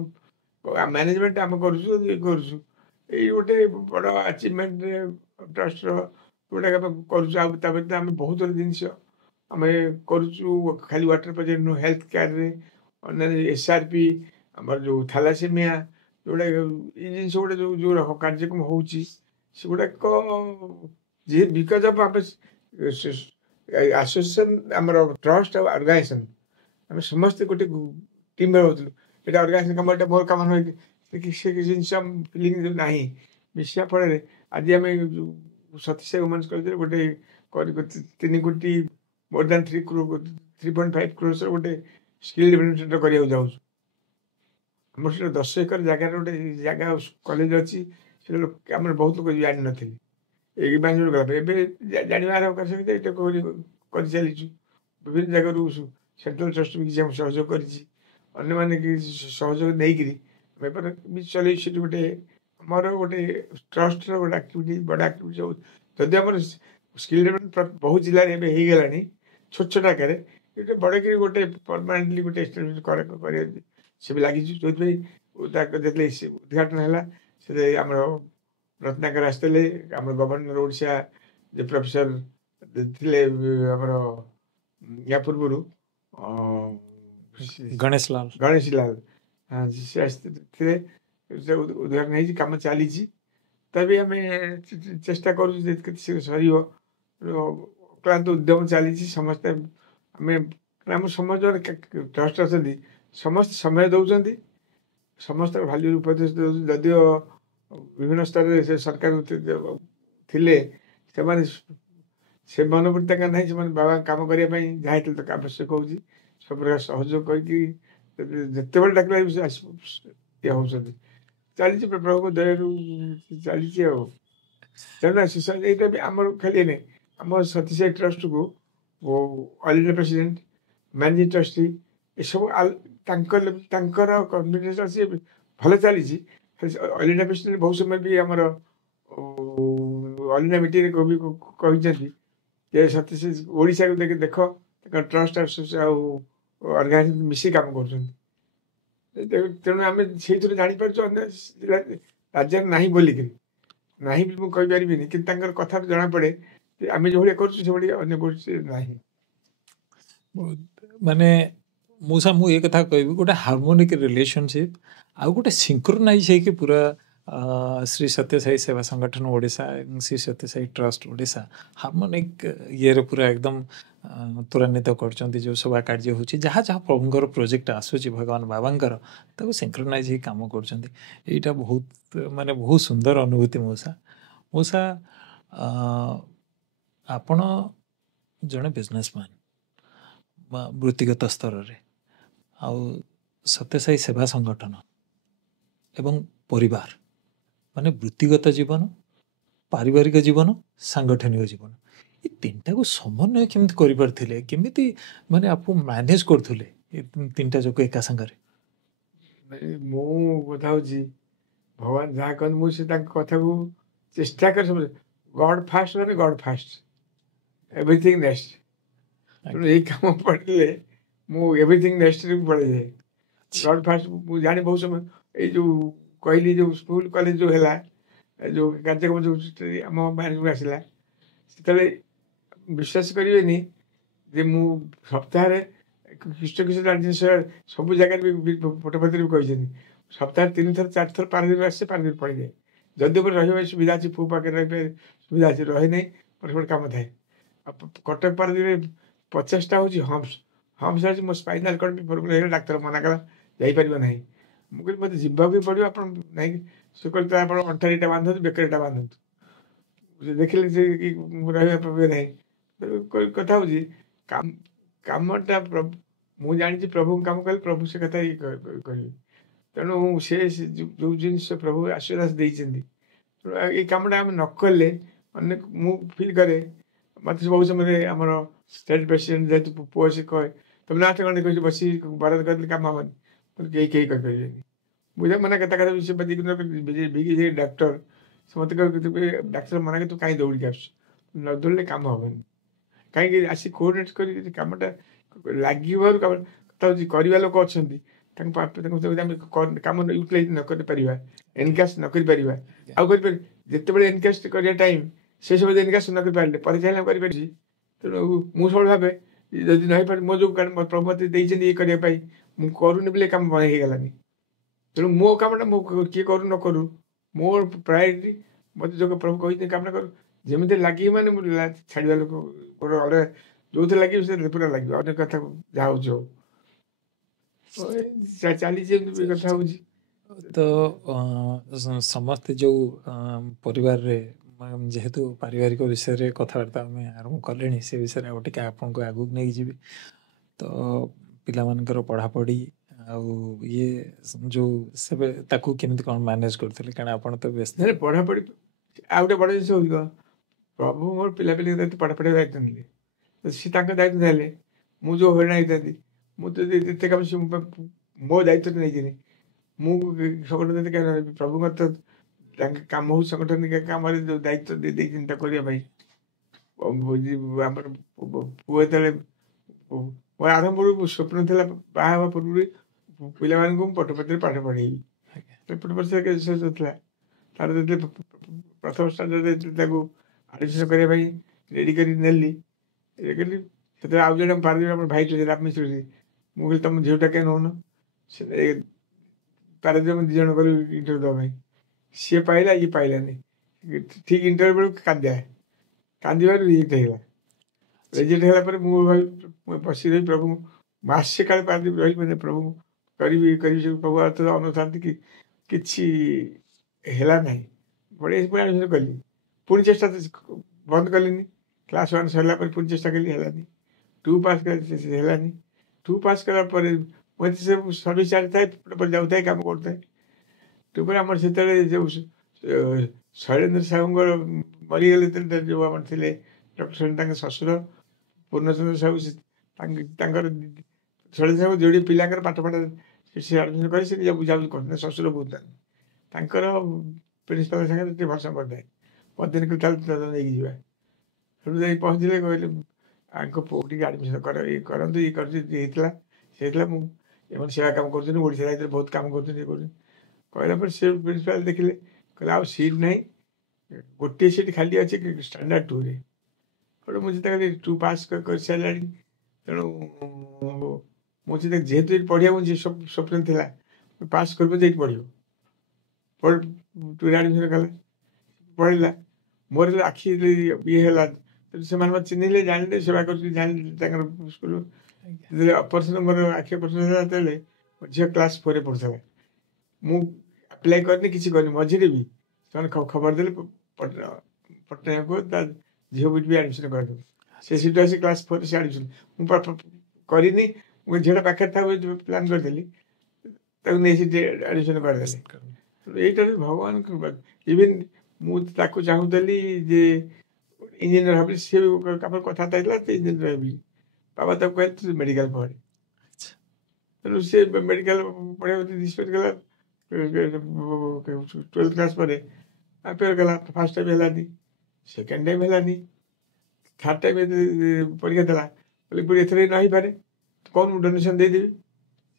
ମ୍ୟାନେଜମେଣ୍ଟ ଆମେ କରୁଛୁ କରୁଛୁ। ଏଇ ଗୋଟେ ବଡ଼ ଆଚିଭମେଣ୍ଟରେ ଟ୍ରଷ୍ଟର ଯୋଉଟା ଆମେ କରୁଛୁ। ଆଉ ତାପରେ ତ ଆମେ ବହୁତ ଜିନିଷ ଆମେ କରୁଛୁ, ଖାଲି ୱାଟର ପ୍ରୋଜେକ୍ଟ ନୁହଁ, ହେଲ୍ଥ କେୟାରରେ ଅନ୍ୟାନ୍ୟ SRP, ଆମର ଯେଉଁ ଥାଲାସେମିଆ, ଯୋଉଟା ଏଇ ଜିନିଷ ଗୁଡ଼ା ଯୋଉ କାର୍ଯ୍ୟକ୍ରମ ହେଉଛି ସେଗୁଡ଼ାକ ବିକଜ ଅଫ୍ ଆମେ ଆସୋସିଏସନ୍, ଆମର ଟ୍ରଷ୍ଟ ଆଉ ଅର୍ଗାନାଇଜେସନ୍, ଆମେ ସମସ୍ତେ ଗୋଟେ ଟିମ୍ରେ ରହୁଥିଲୁ। ଏଇଟା ଅର୍ଗାନାଇଜେସନ୍ କାମ, ଏଇଟା ମୋର କାମ ନୁହେଁ କି ସେ ଜିନିଷ ଫିଲିଂ ନାହିଁ ମିଶିବା ଫଳରେ ଆଜି ଆମେ ସତ୍ୟସାଇ ଓମେନ୍ସ କଲେଜରେ ଗୋଟେ 3 କୋଟି ମୋର୍ ଦ୍ୟାନ୍ 3.5 crores ଗୋଟେ ସ୍କିଲ୍ ଡେଭଲପମେଣ୍ଟ ସେଣ୍ଟର କରିବାକୁ ଯାଉଛୁ। ଆମର ସେଟା 10 ଏକର ଜାଗାରେ ଗୋଟେ ଜାଗା କଲେଜ ଅଛି। ସେଟା ଆମର ବହୁତ ଲୋକ ଜାଣିନଥିଲେ। ଏଇ ବାଙ୍ଗଲୋର ଗଲା ପରେ ଏବେ ଜାଣିବାର ଅବକାଶ ଭିତରେ ଏଇଟା କରିଚାଲିଛୁ। ବିଭିନ୍ନ ଜାଗାରୁ ସେଣ୍ଟ୍ରାଲ ଟ୍ରଷ୍ଟ ବି କିଛି ଆମକୁ ସହଯୋଗ କରିଛି, ଅନ୍ୟମାନେ କିଛି ସହଯୋଗ ନେଇକିରି ଆମେ ବି ଚଲେଇଛୁ। ସେଠି ଗୋଟେ ଆମର ଗୋଟେ ଟ୍ରଷ୍ଟର ଗୋଟେ ଆକ୍ଟିଭିଟି, ବଡ଼ ଆକ୍ଟିଭିଟି ସବୁ। ଯଦି ଆମର ସ୍କିଲ୍ ଡେଭଲପମେଣ୍ଟ ବହୁତ ଜିଲ୍ଲାରେ ଏବେ ହେଇଗଲାଣି, ଛୋଟ ଛୋଟ ଆକାରରେ, ଗୋଟେ ବଡ଼କିରି ଗୋଟେ ପରମାନେଣ୍ଟଲି ଗୋଟେ କରିବା ସେ ବି ଲାଗିଛୁ। ଯେଉଁଥିପାଇଁ ଯେତେବେଳେ ଉଦ୍ଘାଟନ ହେଲା ସେଥିରେ ଆମର ରତ୍ନାକର ଆସିଥିଲେ, ଆମର ଗଭର୍ଣ୍ଣର ଓଡ଼ିଶା ଯେ ପ୍ରଫେସର ଥିଲେ ଆମର ୟା ପୂର୍ବରୁ ଗଣେଶ ଲାଲ ସେ ଆସିଥିଲେ। ଉଦ୍ଘାଟନ ହେଇଛି, କାମ ଚାଲିଛି। ତଥାପି ଆମେ ଚେଷ୍ଟା କରୁଛୁ ଯେ କେତେ ଶୀଘ୍ର ସରିବ। ଅକ୍ଳାନ୍ତ ଉଦ୍ୟମ ଚାଲିଛି। ସମସ୍ତେ ଆମେ ଆମ ସମାଜରେ ଟ୍ରଷ୍ଟ ଅଛନ୍ତି, ସମସ୍ତେ ସମୟ ଦେଉଛନ୍ତି, ସମସ୍ତଙ୍କ ଭାଲ୍ୟୁ ଉପଦେଶ ଦେଉଛନ୍ତି। ଯଦିଓ ବିଭିନ୍ନ ସ୍ତରରେ ସେ ସରକାର ଥିଲେ, ସେମାନେ ସେ ମନୋବୃତ୍ତି ତାଙ୍କର ନାହିଁ। ସେମାନେ ବାବା କାମ କରିବା ପାଇଁ ଯାହା ହେଇଥିଲେ ତାଙ୍କ ଆବଶ୍ୟକ ହେଉଛି, ସବୁ ପ୍ରକାର ସହଯୋଗ କରିକି ଯେତେବେଳେ ଡାକିଲା ଇଏ ହେଉଛନ୍ତି। ଚାଲିଛି ପ୍ରଭୁଙ୍କ ଦୟାରୁ ଚାଲିଛି ଆଉ। ତେଣୁ ଏଇଟା ବି ଆମର ଖାଲି ନାହିଁ, ଆମ ସତ୍ୟସାଇ ଟ୍ରଷ୍ଟକୁ all India president, managing trustee ଏସବୁ ତାଙ୍କର କନ୍ଫିଡେନ୍ସ ଅଛି, ଭଲ ଚାଲିଛି। ଅଲ୍ ଇଣ୍ଡିଆ ପ୍ରେସିଡେଣ୍ଟ ବହୁତ ସମୟ ବି ଆମର ଅଲ୍ ଇଣ୍ଡିଆ ମିଟିଂରେ କହିଛନ୍ତି ଯେ ସତ୍ୟସାଇ ଓଡ଼ିଶାକୁ ଦେଖ ତାଙ୍କ ଟ୍ରଷ୍ଟ ଆଉ ଅର୍ଗାନାଇଜେସନ୍ ମିଶି କାମ କରୁଛନ୍ତି। ତେଣୁ ଆମେ ସେଇଥିରୁ ଜାଣିପାରୁଛୁ ଅନ୍ୟ ରାଜ୍ୟରେ ନାହିଁ ବୋଲିକିରି। ନାହିଁ ବୋଲି ମୁଁ କହିପାରିବିନି, କିନ୍ତୁ ତାଙ୍କର କଥାରୁ ଜଣାପଡ଼େ ଯେ ଆମେ ଯେଉଁଭଳିଆ କରୁଛୁ ସେଭଳି ଅନ୍ୟ କରୁଛୁ ନାହିଁ। ମାନେ ମୂଷା ମୁଁ ଏ କଥା କହିବି, ଗୋଟେ ହାର୍ମୋନିକ୍ ରିଲେସନସିପ୍ ଆଉ ଗୋଟେ ସିଙ୍କ୍ରୋନାଇଜ୍ ହେଇକି ପୁରା ଶ୍ରୀ ସତ୍ୟସାଇ ସେବା ସଂଗଠନ ଓଡ଼ିଶା ଏବଂ ଶ୍ରୀ ସତ୍ୟସାଇ ଟ୍ରଷ୍ଟ ଓଡ଼ିଶା ହାର୍ମୋନିକ୍ ଇଏରେ ପୁରା ଏକଦମ ତ୍ୱରାନ୍ୱିତ କରୁଛନ୍ତି। ଯେଉଁ ସବୁ କାର୍ଯ୍ୟ ହେଉଛି, ଯାହା ଯାହା ପ୍ରଭୁଙ୍କର ପ୍ରୋଜେକ୍ଟ ଆସୁଛି ଭଗବାନ ବାବାଙ୍କର, ତାକୁ ସିଙ୍କ୍ରୋନାଇଜ୍ ହେଇକି କାମ କରୁଛନ୍ତି। ଏଇଟା ବହୁତ ମାନେ ବହୁତ ସୁନ୍ଦର ଅନୁଭୂତି। ମୂଷା ଆପଣ ଜଣେ ବିଜନେସମ୍ୟାନ୍ ବା ବୃତ୍ତିଗତ ସ୍ତରରେ, ଆଉ ସତ୍ୟସାଇ ସେବା ସଂଗଠନ ଏବଂ ପରିବାର, ମାନେ ବୃତ୍ତିଗତ ଜୀବନ, ପାରିବାରିକ ଜୀବନ, ସାଙ୍ଗଠନିକ ଜୀବନ, ଏ ତିନିଟାକୁ ସମନ୍ୱୟ କେମିତି କରିପାରିଥିଲେ? କେମିତି ମାନେ ଆପଣ ମ୍ୟାନେଜ କରୁଥିଲେ ଏ 3ଟା ଯାକ ଏକା ସାଙ୍ଗରେ? ମୁଁ କଥା ହେଉଛି ଭଗବାନ ଯାହା କହନ୍ତି ମୁଁ ସେ ତାଙ୍କ କଥାକୁ ଚେଷ୍ଟା କରେ ସବୁ। ଗଡ୍ ଫାଷ୍ଟ ମାନେ ଗଡ୍ ଫାଷ୍ଟ, ଏଭ୍ରିଥିଙ୍ଗ ନେକ୍ସଟ। ତେଣୁ ଏଇ କାମ ପଡ଼ିଲେ ମୁଁ ଏଭ୍ରିଥିଙ୍ଗ ନେକ୍ସଟରେ ପଳେଇଯାଏ। ଗଡ୍ ଫାଷ୍ଟ ମୁଁ ଜାଣି ବହୁତ ସମୟ ଏଇ ଯେଉଁ କହିଲି ଯେଉଁ ସ୍କୁଲ କଲେଜ ଯେଉଁ ହେଲା, ଯେଉଁ କାର୍ଯ୍ୟକ୍ରମ ଯେଉଁ ଆମ ମାନଙ୍କୁ ଆସିଲା, ସେତେବେଳେ ବିଶ୍ୱାସ କରିବେନି ଯେ ମୁଁ ସପ୍ତାହରେ ଖ୍ରୀଷ୍ଟ ଜିନିଷ ସବୁ ଜାଗାରେ ବି ଫଟୋପତ୍ର ବି କହିଛନ୍ତି, ସପ୍ତାହରେ 3 ଥର 4 ଥର ପାରାଦ୍ୱୀପ ଆସିছে, ପାରାଦ୍ୱୀପ ପଳେଇଯାଏ। ଯଦି ମୋର ରହିବା ସୁବିଧା ଅଛି, ପୁଅ ପାଖରେ ରହିବା ସୁବିଧା ଅଛି, ରହେ ନାହିଁ, ମୋର ଗୋଟେ କାମ ଥାଏ। ଆଉ କଟକ ପାରାଦ୍ୱୀପରେ 50ଟା ହେଉଛି ହମ୍ପସ୍ ହେଉଛି ମୋ ସ୍ପାଇନାଲ କର୍ଡ ବି ପ୍ରୋବ୍ଲେମ୍ ହେଇଗଲା, ଡାକ୍ତର ମନା କଲା ଯାଇପାରିବ ନାହିଁ। ମୁଁ କହିଲି ମୋତେ ଯିବାକୁ ବି ପଡ଼ିବ, ଆପଣ ନାହିଁ। ସେ କହିଲେ ତ ଆପଣ ଅଣ୍ଟାରେ ଏଇଟା ବାନ୍ଧନ୍ତୁ, ବେକରେ ଏଇଟା ବାନ୍ଧନ୍ତୁ। ଦେଖିଲେ ସେ ରହିବା ପାଇବେ ନାହିଁ। କଥା ହେଉଛି କାମଟା ମୁଁ ଜାଣିଛି ପ୍ରଭୁଙ୍କ କାମ କଲେ ପ୍ରଭୁ ସେ କଥା ହିଁ କରିବେ। ତେଣୁ ସେ ଯୋଉ ଜିନିଷ ପ୍ରଭୁ ଆଶ୍ୱାସ ଦେଇଛନ୍ତି, ତେଣୁ ଏଇ କାମଟା ଆମେ ନ କଲେ ଅନେକ ମୁଁ ଫିଲ୍ କରେ। ମତେ ବହୁ ସମୟରେ ଆମର ଷ୍ଟେଟ୍ ପ୍ରେସିଡେଣ୍ଟ ଯେହେତୁ ପୁଅ ସେ କହେ ତମେ ନାଚ ଗଣ୍ଡେ କହିଛି ବସି ବରାଦ କରିଲେ କାମ ହବନି, କେହି କେହି କରିପାରିବେନି। ବୁଝା ମନା କଥା କଥା ସେ ବିଜେପି ଡାକ୍ତର ସେ ମତେ ଡାକ୍ତର ମନା କରି ତୁ କାହିଁ ଦୌଡ଼ିକି ଆସୁଛୁ, ନ ଦୌଡ଼ିଲେ କାମ ହବନି। କାହିଁକି ଆସି କୋଅର୍ଡିନେଟ୍ କରିକି କାମଟା ଲାଗିବାରୁ କଥା ହଉଛି କରିବା ଲୋକ ଅଛନ୍ତି ତାଙ୍କୁ ଆମେ କାମ ୟୁଟିଲାଇଜ ନ କରିପାରିବା, ଏନକାଷ୍ଟ ନ କରିପାରିବା, ଆଉ କରିପାରିବା ଯେତେବେଳେ ଏନକାଷ୍ଟ କରିବା ଟାଇମ୍ ସେ ସମୟରେ ଏନକାଷ୍ଟ ନ କରିପାରିଲେ ପରେ ଚାହିଁଲେ କରିପାରିଛି। ତେଣୁ ମୁଁ ସବୁବେଳେ ଭାବେ ଯଦି ନ ହେଇପାରେ ମୋ ଯୋଉ ପ୍ରଭୁ ମତେ ଦେଇଛନ୍ତି ଇଏ କରିବା ପାଇଁ ମୁଁ କରୁନି ବୋଲି କାମ ବନ୍ଦ ହେଇଗଲାନି। ତେଣୁ ମୋ କାମଟା ମୁଁ କିଏ କରୁ ନ କରୁ ମୋର ପ୍ରାୟୋରିଟି ମତେ ଯୋଉ ପ୍ରଭୁ କହିଛନ୍ତି କାମଟା କରୁ ଯେମିତି ଲାଗିବ ମାନେ ମୁଁ ଛାଡ଼ିବା ଲୋକ ମୋର ଅଲଗା ଯୋଉଥିରେ ଲାଗିବ ସେ ପୁରା ଲାଗିବ ଅନେକ କଥା ଯାହା ହଉଛି ହଉ ଚାଲିଛି ଏମିତି କଥା ହଉଛି। ତ ସମସ୍ତେ ଯୋଉ ପରିବାରରେ ଯେହେତୁ ପାରିବାରିକ ବିଷୟରେ କଥାବାର୍ତ୍ତା ଆମେ ଆରମ୍ଭ କଲେଣି ସେ ବିଷୟରେ ଆଉ ଟିକେ ଆପଣଙ୍କୁ ଆଗକୁ ନେଇକି ଯିବି। ତ ପିଲାମାନଙ୍କର ପଢ଼ାପଢ଼ି ଆଉ ଇଏ ଯୋଉ ସେବେ ତାକୁ କେମିତି କ'ଣ ମ୍ୟାନେଜ କରୁଥିଲେ, କାରଣ ଆପଣ ତ ବ୍ୟସ୍ତ। ପଢ଼ାପଢ଼ି ଆଉ ଗୋଟେ ବଡ଼ ଜିନିଷ ହଉଛି ପ୍ରଭୁ ମୋର ପିଲାପିଲି ପଢ଼ାପଢ଼ି ଦାୟିତ୍ୱ ନେଲେ ସେ ତାଙ୍କ ଦାୟିତ୍ୱ ନେଲେ ମୁଁ ଯୋଉ ହଇରାଣ ହେଇଥାନ୍ତି ମୁଁ ତ ଏତେ କାମ ମୋ ଦାୟିତ୍ୱ ନେଇଥିଲି ମୁଁ ସଂଗଠନ ପ୍ରଭୁଙ୍କର ତ ତାଙ୍କ କାମ ହଉଛି ସଂଗଠନ କାମରେ ଯୋଉ ଦାୟିତ୍ୱ ଦେଇଛନ୍ତି ତାକୁ କରିବା ପାଇଁ। ଆମର ପୁଅ ଯେତେବେଳେ ମୋର ଆରମ୍ଭରୁ ସ୍ୱପ୍ନ ଥିଲା ବାହା ହେବା ପୂର୍ବରୁ ପିଲାମାନଙ୍କୁ ମୁଁ ପଟପତିରେ ପାଠ ପଢ଼େଇବି, ପଟପତି ଥିଲା। ତାର ଯେତେବେଳେ ପ୍ରଥମ ସ୍ଥାନରେ ତାକୁ ଆଡ଼ମିସନ କରିବା ପାଇଁ ରେଡ଼ି କରି ନେଲି ସେତେବେଳେ ଆଉ ଜଣେ ପାରାଦ୍ୱୀପ ଆମର ଭାଇ ଥିଲେ ରାମେଶ୍ୱର, ମୁଁ କହିଲି ତମ ଝିଅଟା କାହିଁ ନେଉନ, ସେ ପାରାଦ୍ୱୀପ ଆମେ 2 ଜଣ ଗଲୁ ଇଣ୍ଟରଭ୍ୟୁ ଦେବା ପାଇଁ। ସିଏ ପାଇଲା ଇଏ ପାଇଲାନି, ଠିକ୍ ଇଣ୍ଟରଭ୍ୟୁ ବେଳକୁ କାନ୍ଦିବାରୁ ରିଜେକ୍ଟ ହେଇଗଲା। ରେଜେକ୍ଟ ହେଲା ପରେ ମୁଁ ବସି ରହି ପ୍ରଭୁ ମାସେ କାଳେ ପାରାଦ୍ୱୀପ ରହିଲି ମାନେ ପ୍ରଭୁ କରିବି ସବୁ ପ୍ରଭୁ ଅନୁଥାନ୍ତି କି କିଛି ହେଲା ନାହିଁ। ବଢ଼ିଆ ପୁଣି ଆଡ଼ମିସନ କଲି, ପୁଣି ଚେଷ୍ଟା ବନ୍ଦ କଲିନି। କ୍ଲାସ୍ 1 ସରିଲା ପରେ ପୁଣି ଚେଷ୍ଟା କଲି, ହେଲାନି। 2 ପାସ୍ କଲି ହେଲାନି। 2 ପାସ୍ କଲା ପରେ ସେ ସର୍ଭିସ୍ ଚାଲିଥାଏ ଯାଉଥାଏ କାମ କରୁଥାଏ। 2 ପରେ ଆମର ସେତେବେଳେ ଯୋଉ ଶୈଳେନ୍ଦ୍ର ସାହୁଙ୍କର ମରିଗଲେ ଯୋଉ ଆମର ଥିଲେ ଡକ୍ଟର ତାଙ୍କ ଶ୍ୱଶୁର ପୂର୍ଣ୍ଣଚନ୍ଦ୍ର ସାହୁ ତାଙ୍କର ଶୈଳେନ୍ଦ୍ର ସାହୁ ଯୋଉଠି ପିଲାଙ୍କର ପାଠ ସେ ଆଡ଼ମିସନ କରି ସେ ନିଜ ବୁଝାବୁଝି କରୁଥିଲେ, ଶ୍ୱଶୁର ବୁଝୁଥାନ୍ତି। ତାଙ୍କର ପ୍ରିନ୍ସିପାଲ ସାଙ୍ଗରେ ଟିକେ ଭରସା କରିଥାଏ ପଦିନ ଚାଲ ନେଇକି ଯିବା। ସେଠୁ ଯାଇ ପହଞ୍ଚିଲେ କହିଲେ ଆଙ୍କ ପୁଅ ଟିକେ ଆଡ଼ମିସନ କରନ୍ତୁ ଇଏ କରିଛି ହେଇଥିଲା ସେ ହେଇଥିଲା ମୁଁ ଏମାନେ ସେବା କାମ କରୁଛନ୍ତି ଓଡ଼ିଶା ରାଜ୍ୟରେ ବହୁତ କାମ କରୁଛନ୍ତି ଇଏ କରୁଛନ୍ତି। କହିଲା ପରେ ସେ ପ୍ରିନ୍ସିପାଲ ଦେଖିଲେ କହିଲେ ଆଉ ସିଟ୍ ନାହିଁ, ଗୋଟିଏ ସିଟ୍ ଖାଲି ଅଛି ଷ୍ଟାଣ୍ଡାର୍ଡ 2ରେ। ତେଣୁ ମୁଁ ଯେତେବେଳେ 2 ପାସ୍ କରିସାରିଲାଣି ତେଣୁ ମୁଁ ଯେହେତୁ ଏଠି ପଢ଼ିବାକୁ ସ୍ୱପ୍ନ ଥିଲା ପାସ୍ କରିବ ଯେ ଏଇଠି ପଢ଼ିବ 2ରେ ଆଡ଼ମିସନ କଲା ପଢ଼ିଲା। ମୋର ଆଖି ଇଏ ହେଲା ସେମାନେ ମୋତେ ଚିହ୍ନିଲେ ଜାଣିଲେ ସେବା କରୁଛନ୍ତି ଜାଣିଲେ ତାଙ୍କର ସ୍କୁଲ ଯେତେବେଳେ ଅପରେସନ ମୋର ଆଖି ଅପରେସନ ହେଲା ଯେତେବେଳେ ମୋ ଝିଅ କ୍ଲାସ୍ 4ରେ ପଢ଼ୁଥିଲା। ମୁଁ ଆପ୍ଲାଏ କରିନି କିଛି କରିନି, ମଝିରେ ବି ସେମାନେ ଖବର ଦେଲେ ପଟ୍ଟନାୟକକୁ ତା ଝିଅ ବି ଆଡ଼ମିସନ କରିଦେବୁ। ସେ ସିଟ୍ ଆସି କ୍ଲାସ୍ 4ରେ ସେ ଆଡ଼ମିସନ ମୁଁ କରିନି, ମୁଁ ଝିଅଟା ପାଖରେ ଥାଉ ପ୍ଲାନ୍ କରିଦେଲି ତାକୁ ନେଇ ସେଠି ଆଡ଼ମିସନ କରିଦେଲି। এইটা ଭଗବାନଙ୍କ ଇଭେନ୍ ମୁଁ ତାକୁ ଚାହୁଁଥିଲି ଯେ ଇଞ୍ଜିନିୟର ଭାବିଲି, ସିଏ ଆମର କଥାବାର୍ତ୍ତା ହେଇଥିଲା ସେ ଇଞ୍ଜିନିୟର ହେବି। ବାବା ତାକୁ କହିଲେ ତୁ ମେଡ଼ିକାଲ ପଢ଼େ। ତେଣୁ ସେ ମେଡ଼ିକାଲ ପଢ଼ିବାକୁ ନିଷ୍ପତ୍ତି କଲା। 12th କ୍ଲାସ୍ ପରେ ଆପେୟାର କଲା, ଫାର୍ଷ୍ଟ ଟାଇମ୍ ହେଲାନି, ସେକେଣ୍ଡ ଟାଇମ୍ ହେଲାନି, ଥାର୍ଡ଼ ଟାଇମ୍ ପରୀକ୍ଷା ଦେଲା ବୋଲି ପୁଣି ଏଥର ନ ହେଇପାରେ କ'ଣ ମୁଁ ଡୋନେସନ୍ ଦେଇଦେବି,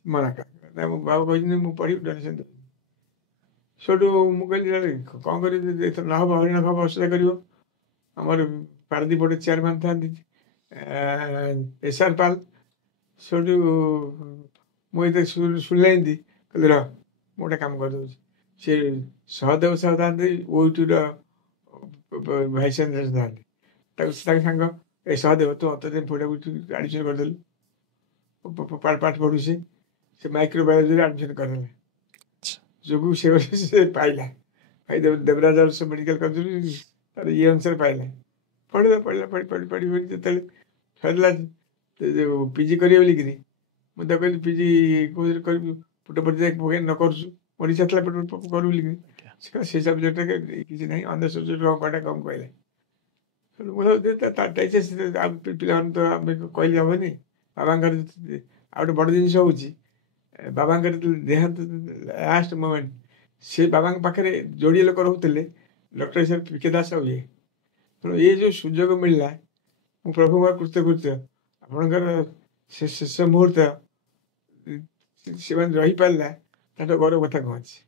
ମନା କଲା। ମୋ ବାବା କହିଛନ୍ତି ମୁଁ ପଢ଼ିବି ଡୋନେସନ୍ ଦେବି। ସେଠୁ ମୁଁ କହିଲି କ'ଣ କରିବି ଏଥର ନ ହେବ ହଇରାଣ ହେବ ଅସୁବିଧା କରିବ। ଆମର ପାରାଦ୍ୱୀପ ଗୋଟେ ଚେୟାରମ୍ୟାନ୍ ଥାନ୍ତି SR ପାଲ। ସେଠୁ ମୁଁ ଏତେ ଶୁଣିଲା ଏମିତି କହିଲି ରହ ମୁଁ ଗୋଟେ କାମ କରିଦେଉଛି। ସେ ସହଦେବ ସାହୁ ଥାନ୍ତି OUTର ଭାଇସ୍ ଚାନ୍ସେଲର ଥାନ୍ତି, ତାଙ୍କ ସାଙ୍ଗ ଏ ସହଦେବ ତୁ ଅନ୍ତର୍ଜାମୀ ପଢ଼ିବାକୁ ଆଡ଼ମିସନ କରିଦେଲୁ, ପାଠ ପଢ଼ୁ ସେ ମାଇକ୍ରୋବାୟୋଲୋଜିରେ ଆଡ଼ମିସନ କରିଦେଲା ଯୋଗୁଁ ସେ ପାଇଲା ଦେବରାଜ ମେଡ଼ିକାଲ କଲେଜରୁ ତାର ଇଏ ଅନୁସାରେ ପାଇଲା। ପଢ଼ିଲା ପଢ଼ି ଯେତେବେଳେ ସରିଲା ଯୋଉ PG କରିବେ ବୋଲିକିରି ମୁଁ ତାକୁ କହିଲି ପିଜି କୋଉଥିରେ କରିବି, ପୁଟ ପର୍ଯ୍ୟାୟ ପକେଇ ନ କରୁଛୁ, ମୋର ଇଚ୍ଛା ଥିଲା ପୁଟ କରିବୁ ବୋଲି। ଆଜ୍ଞା ସେ କହିଲା ସେ ସବଜେକ୍ଟରେ କିଛି ନାହିଁ, ଅନ୍ୟ ସବଜେକ୍ଟ କଣଟା କମ୍ କହିଲେ। ମୁଁ ଭାବୁଥିଲି ତା ଇଚ୍ଛା, ସେ ଆଉ ପିଲାମାନେ ତ ଆମେ କହିଲେ ହବନି। ବାବାଙ୍କର ଆଉ ଗୋଟେ ବଡ଼ ଜିନିଷ ହେଉଛି, ବାବାଙ୍କର ଦେହାନ୍ତ ଲାଷ୍ଟ ମୋମେଣ୍ଟ, ସେ ବାବାଙ୍କ ପାଖରେ ଯୋଡ଼ିଏ ଲୋକ ରହୁଥିଲେ, ଡକ୍ଟର ହିସାବରେ ପିକେ ଦାସ ଆଉ ଇଏ। ତେଣୁ ଏ ଯେଉଁ ସୁଯୋଗ ମିଳିଲା, ମୁଁ ପ୍ରଭୁଙ୍କର କୃତକୃତ୍ୟ। ଆପଣଙ୍କର ଶେଷ ମୁହୂର୍ତ୍ତ ସେମାନେ ରହିପାରିଲା, ତାଠୁ ଗୌରବ କଥା କ'ଣ ଅଛି।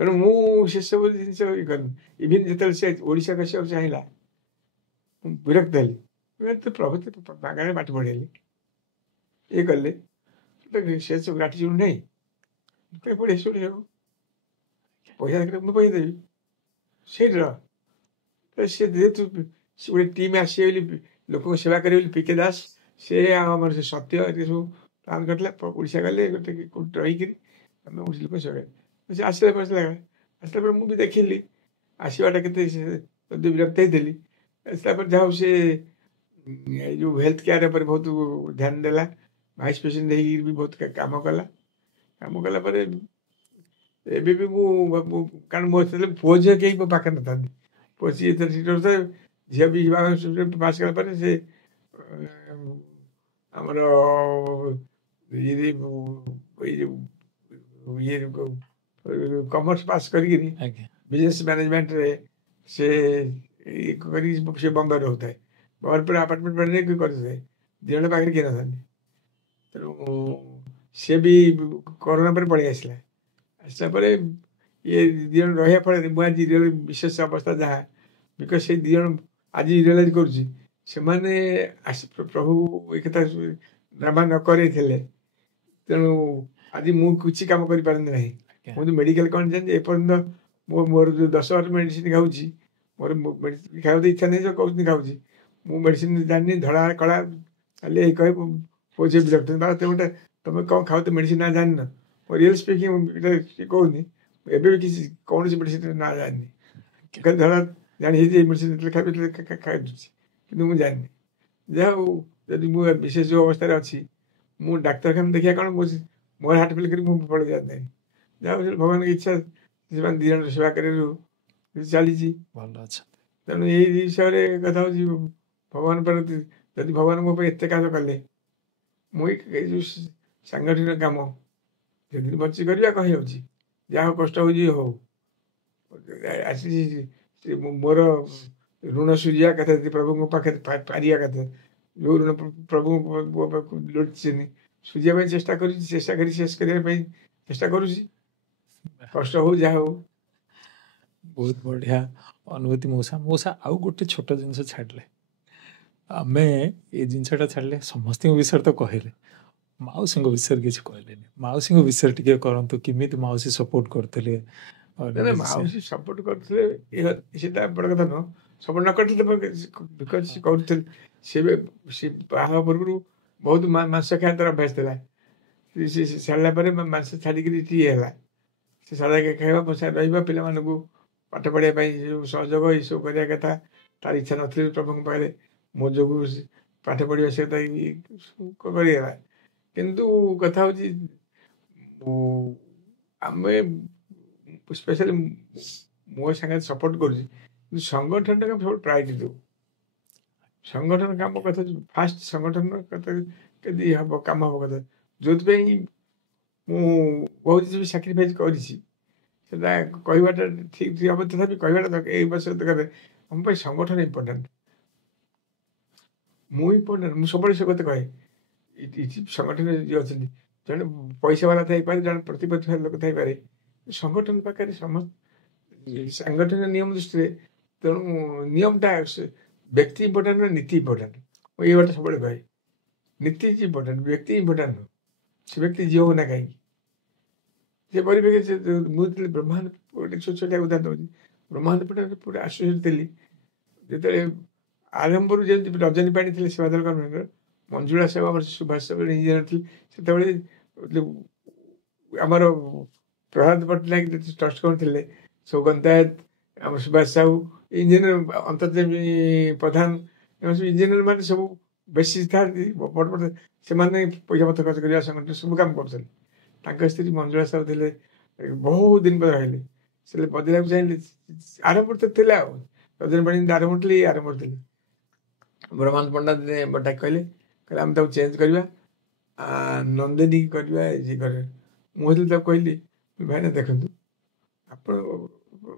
ତେଣୁ ମୁଁ ସେସବୁ ଜିନିଷ ଇଏ କରିନି। ଇଭିନ୍ ଯେତେବେଳେ ସେ ଓଡ଼ିଶାକୁ ଆସିବାକୁ ଚାହିଁଲା, ମୁଁ ବିରକ୍ତ ହେଲି। ପ୍ରଭୁ ମାଗଣାରେ ପାଠ ପଢ଼େଇଲି, ଇଏ କଲେ, ସେ ସବୁ ଗ୍ରାଟିଚ୍ୟୁଡ୍ ନାହିଁ। ପଢ଼େ ଶୁଣିବାକୁ ପଇସା ଦେଖିଲେ ମୁଁ ପଇସା ଦେବି, ସେଇଠି ରହ। ସେ ଯେହେତୁ ସେ ଗୋଟେ ଟିମ୍ ଆସିବେ ବୋଲି, ଲୋକଙ୍କୁ ସେବା କରିବେ ବୋଲି ପିକେ ଦାସ, ସେ ଆମର ସେ ସତ୍ୟ ଏଠି ସବୁ ପ୍ଲାନ୍ କରିଥିଲା। ଓଡ଼ିଶା ଗଲେ ଗୋଟେ କୋଉଠି ରହିକିରି ଆମେ ଓଡ଼ିଶା ଲୋକ ସେବା କରିବେ। ସେ ଆସିଲା ପରେ ମୁଁ ବି ଦେଖିଲି ଆସିବାଟା କେତେ ଯଦି ବିରକ୍ତ ହେଇଥିଲି। ଆସିଲା ପରେ ଯାହା ହଉ ସେ ଏଇ ଯେଉଁ ହେଲ୍ଥ କେୟାର ଉପରେ ବହୁତ ଧ୍ୟାନ ଦେଲା, ଭାଇସ୍ ପ୍ରେସିଡେଣ୍ଟ ହେଇକି ବି ବହୁତ କାମ କଲା ପରେ ଏବେ ବି ମୁଁ କାରଣ ମୋ ସେତେବେଳେ ପୁଅ ଝିଅ କେହି ମୋ ପାଖରେ ନଥାନ୍ତି। ପୁଅ ସିଏ ଥାଏ, ଝିଅ ବି ପାସ୍ କଲା ପରେ ସେ ଆମର ଇଏ କମର୍ସ ପାସ୍ କରିକିରି ଆଜ୍ଞା ବିଜନେସ୍ ମ୍ୟାନେଜମେଣ୍ଟରେ ସେ ଇଏ କରି ସେ ବମ୍ବେରେ ରହୁଥାଏ। ବମ୍ବେରେ ପୁରା ଆପାର୍ଟମେଣ୍ଟ ନେଇକି କରିଥାଏ, ଦୁଇ ଜଣ ପାଖରେ କିଏ ନଥାନ୍ତି। ତେଣୁ ସେ ବି କରୋନା ପରେ ପଳେଇ ଆସିଲା। ଆସିଲା ପରେ ଇଏ ଦୁଇ ଜଣ ରହିବା ଫଳରେ ମୁଁ ଆଜି ବିଶେଷ ଅବସ୍ଥା ଯାହା, ବିକଜ ସେଇ ଦୁଇ ଜଣ ଆଜି ରିଅଲାଇଜ୍ କରୁଛି, ସେମାନେ ପ୍ରଭୁ ଏ କଥା ଡ୍ରାମା ନ କରେଇଥିଲେ, ତେଣୁ ଆଜି ମୁଁ କିଛି କାମ କରିପାରନ୍ତି ନାହିଁ। ଆଜ୍ଞା ମୁଁ ମେଡ଼ିକାଲ କ'ଣ ଜାଣିଛି ଏପର୍ଯ୍ୟନ୍ତ ମୋର ଯେଉଁ 10 ବର୍ଷ ମେଡ଼ିସିନ ଖାଉଛି, ମୋର ମେଡ଼ିସିନ ଖାଇବାକୁ ଇଚ୍ଛା ନାହିଁ, ଯେ କହୁଛନ୍ତି ଖାଉଛି। ମୁଁ ମେଡ଼ିସିନ ଜାଣିନି, ଧଳା କଳା ଖାଲି ଏଇ କହେ ପୁଅ ଝିଅ ବିରକ୍ତ ବା ତମେ କ'ଣ ଖାଉଛ ମେଡ଼ିସିନ ନା ଜାଣିନ। ରିଏଲ ସ୍ପିକିଂ ଏଇଟା କହୁନି, ଏବେ ବି କିଛି କୌଣସି ମେଡ଼ିସିନ ନା ଜାଣିନି। ଖାଲି ଧଳା ଜାଣିଛି ଯେ ମେଡ଼ିସିନ ଯେତେବେଳେ ଖାଇଦେଉଛି, କିନ୍ତୁ ମୁଁ ଜାଣିନି। ଯାହା ହଉ ଯଦି ମୁଁ ବିଶେଷ ଯେଉଁ ଅବସ୍ଥାରେ ଅଛି, ମୁଁ ଡାକ୍ତରଖାନା ଦେଖିବା କ'ଣ ମୋର ହାର୍ଟ ଫେଲ୍ କରି ମୁଁ ପଳେଇ ଯାଆନ୍ତି ନାହିଁ। ଯାହା ହଉ ଭଗବାନଙ୍କ ଇଚ୍ଛା, ସେମାନେ ଦୁଇ ଜଣ ସେବା କରିବାକୁ ଚାଲିଛି। ଭଲ ଅଛନ୍ତି। ତେଣୁ ଏଇ ବିଷୟରେ କଥା ହେଉଛି, ଭଗବାନ ପ୍ରତି ଯଦି ଭଗବାନ ମୋ ପାଇଁ ଏତେ କାମ କଲେ, ମୁଁ ଏଇ ଯେଉଁ ସାଂଗଠନିକ କାମ ଯଦି ବଞ୍ଚି କରିବା କହିଯାଉଛି, ଯାହା ହଉ କଷ୍ଟ ହେଉଛି ହଉ ଆସିଛି। ମୋର ଋଣ ସୁଝିବା କଥା, ପ୍ରଭୁଙ୍କ ପାଖରେ ପାରିବା କଥା, ଯେଉଁ ଋଣ ପ୍ରଭୁଙ୍କ ପାଖକୁ ଲୋଟିଛନ୍ତି ସୁଝିବା ପାଇଁ ଚେଷ୍ଟା କରୁଛି, ଚେଷ୍ଟା କରି ଶେଷ କରିବା ପାଇଁ ଚେଷ୍ଟା କରୁଛି। କଷ୍ଟ ହଉ ଯାହା ହଉ। ବହୁତ ବଢ଼ିଆ ଅନୁଭୂତି ମଉସା ଆଉ ଗୋଟେ ଛୋଟ ଜିନିଷ ଛାଡ଼ିଲେ, ଆମେ ଏ ଜିନିଷଟା ଛାଡ଼ିଲେ ସମସ୍ତଙ୍କ ବିଷୟରେ ତ କହିଲେ, ମାଉସୀଙ୍କ ବିଷୟରେ କିଛି କହିଲେନି। ମାଉସୀଙ୍କ ବିଷୟରେ ଟିକେ କରନ୍ତୁ, କେମିତି ମାଉସୀ ସପୋର୍ଟ କରୁଥିଲେ। ମାଉସୀ ସପୋର୍ଟ କରୁଥିଲେ ସେଟା ବଡ଼ କଥା ନୁହଁ। ସପୋର୍ଟ ନ କରିଥିଲେ ବିକଜ ସେ କରୁଥିଲେ, ସେ ବାହା ପୂର୍ବରୁ ବହୁତ ମାଂସ ଖାଇବାର ଅଭ୍ୟାସ ଥିଲା। ସେ ଛାଡ଼ିଲା ପରେ ମାଂସ ଛାଡ଼ିକିରି ଇଏ ହେଲା, ସେ ସାଦା ଖାଇବା ବସା ରହିବା, ପିଲାମାନଙ୍କୁ ପାଠ ପଢ଼ିବା ପାଇଁ ଯେଉଁ ସହଯୋଗ ଏସବୁ କରିବା କଥା ତାର ଇଚ୍ଛା ନଥିଲେ ପ୍ରଭୁଙ୍କ ପାଖରେ ମୋ ଯୋଗୁଁ ପାଠ ପଢ଼ିବା ସେ କରିଗଲା। କିନ୍ତୁ କଥା ହେଉଛି ଆମେ ସ୍ପେଶାଲି ମୋ ସାଙ୍ଗରେ ସପୋର୍ଟ କରୁଛି, କିନ୍ତୁ ସଂଗଠନଟା ସବୁବେଳେ ପ୍ରାୟୋରିଟି ଦେଉ। ସଂଗଠନ କାମ କଥା ଫାଷ୍ଟ, ସଂଗଠନ କଥା କେମିତି ହେବ କାମ ହେବ କଥା, ଯେଉଁଥିପାଇଁ ମୁଁ ବହୁତ କିଛି ସାକ୍ରିଫାଇସ୍ କରିଛି। ସେଟା କହିବାଟା ଠିକ୍ ହେବ, ତଥାପି କହିବାଟା ଦରକାର। ଏଇ ବର୍ଷ ଦରକାର ଆମ ପାଇଁ ସଂଗଠନ ଇମ୍ପୋର୍ଟାଣ୍ଟ, ମୁଁ ଇମ୍ପୋର୍ଟାଣ୍ଟ। ମୁଁ ସବୁବେଳେ ସେ କଥା କହେ, ସଂଗଠନରେ ଯିଏ ଅଛନ୍ତି, ଜଣେ ପଇସା ବାଲା ଥାଇପାରେ, ଜଣେ ପ୍ରତିପତ୍ତି ଲୋକ ଥାଇପାରେ, ସଂଗଠନ ପାଖରେ ସମସ୍ତ ସାଂଗଠନିକ ନିୟମ ଦୃଷ୍ଟିରେ। ତେଣୁ ନିୟମଟା ବ୍ୟକ୍ତି ଇମ୍ପୋର୍ଟାଣ୍ଟ ନୁହେଁ, ନୀତି ଇମ୍ପୋର୍ଟାଣ୍ଟ। ମୁଁ ଏଇ ବାଟ ସବୁବେଳେ କହେ, ନୀତି ଇମ୍ପୋର୍ଟାଣ୍ଟ, ବ୍ୟକ୍ତି ଇମ୍ପୋର୍ଟାଣ୍ଟ ନୁହଁ। ସେ ବ୍ୟକ୍ତି ଯିଏ ହଉ ନା କାହିଁକି, ସେ ପରିପ୍ରେକ୍ଷୀ ମୁଁ ଯେତେବେଳେ ବ୍ରହ୍ମାଣ୍ଡ ଗୋଟେ ଛୋଟିଆ ଉଦାହରଣ ଦେଉଛି, ବ୍ରହ୍ମାଣ୍ଡ ପୁରା ଆସୋସିଏଟ୍ ଥିଲି ଯେତେବେଳେ ଆରମ୍ଭରୁ, ଯେମିତି ରଜନୀ ପାଣି ଥିଲେ ସେବାଦଳ କର୍ମୀଙ୍କର, ମଞ୍ଜୁଳା ସେବା ସୁଭାଷ ଇଞ୍ଜିନିୟର ଥିଲେ, ସେତେବେଳେ ଆମର ପ୍ରହ୍ଲାଦ ପଟ୍ଟନାୟକ ଟ୍ରଷ୍ଟ କରିଥିଲେ, ସବୁ ଗନ୍ତାୟତ, ଆମର ସୁଭାଷ ସାହୁ ଇଞ୍ଜିନିୟର, ଅନ୍ତର୍ଯାମୀ ପ୍ରଧାନ, ଏମାନେ ସବୁ ଇଞ୍ଜିନିୟର ମାନେ ସବୁ ବେଶୀ ଥାନ୍ତି ବଡ଼ ବଡ଼ ସେମାନେ ପଇସା ପତ୍ର ଖର୍ଚ୍ଚ କରିବା ସଂଗଠନ ସବୁ କାମ କରୁଥିଲେ। ତାଙ୍କ ସ୍ତ୍ରୀ ମଞ୍ଜୁଳା ସାହୁ ଥିଲେ, ବହୁତ ଦିନ ପରେ ରହିଲେ। ସେ ବଦଳିବାକୁ ଚାହିଁଲେ, ଆରମ୍ଭ ତ ଥିଲା ଆଉ ରଜନୀ ପାଣି ଆରମ୍ଭ ଥିଲେ, ଆରମ୍ଭ ଥିଲେ। ବ୍ରହ୍ମାନନ୍ଦ ପଣ୍ଡା ଡାକି କହିଲେ ଆମେ ତାକୁ ଚେଞ୍ଜ କରିବା, ନନ୍ଦିନୀ କରିବା, ଇଏ କରିବା। ମୁଁ ହେଲେ ତାକୁ କହିଲି, ଭାଇନା ଦେଖନ୍ତୁ, ଆପଣ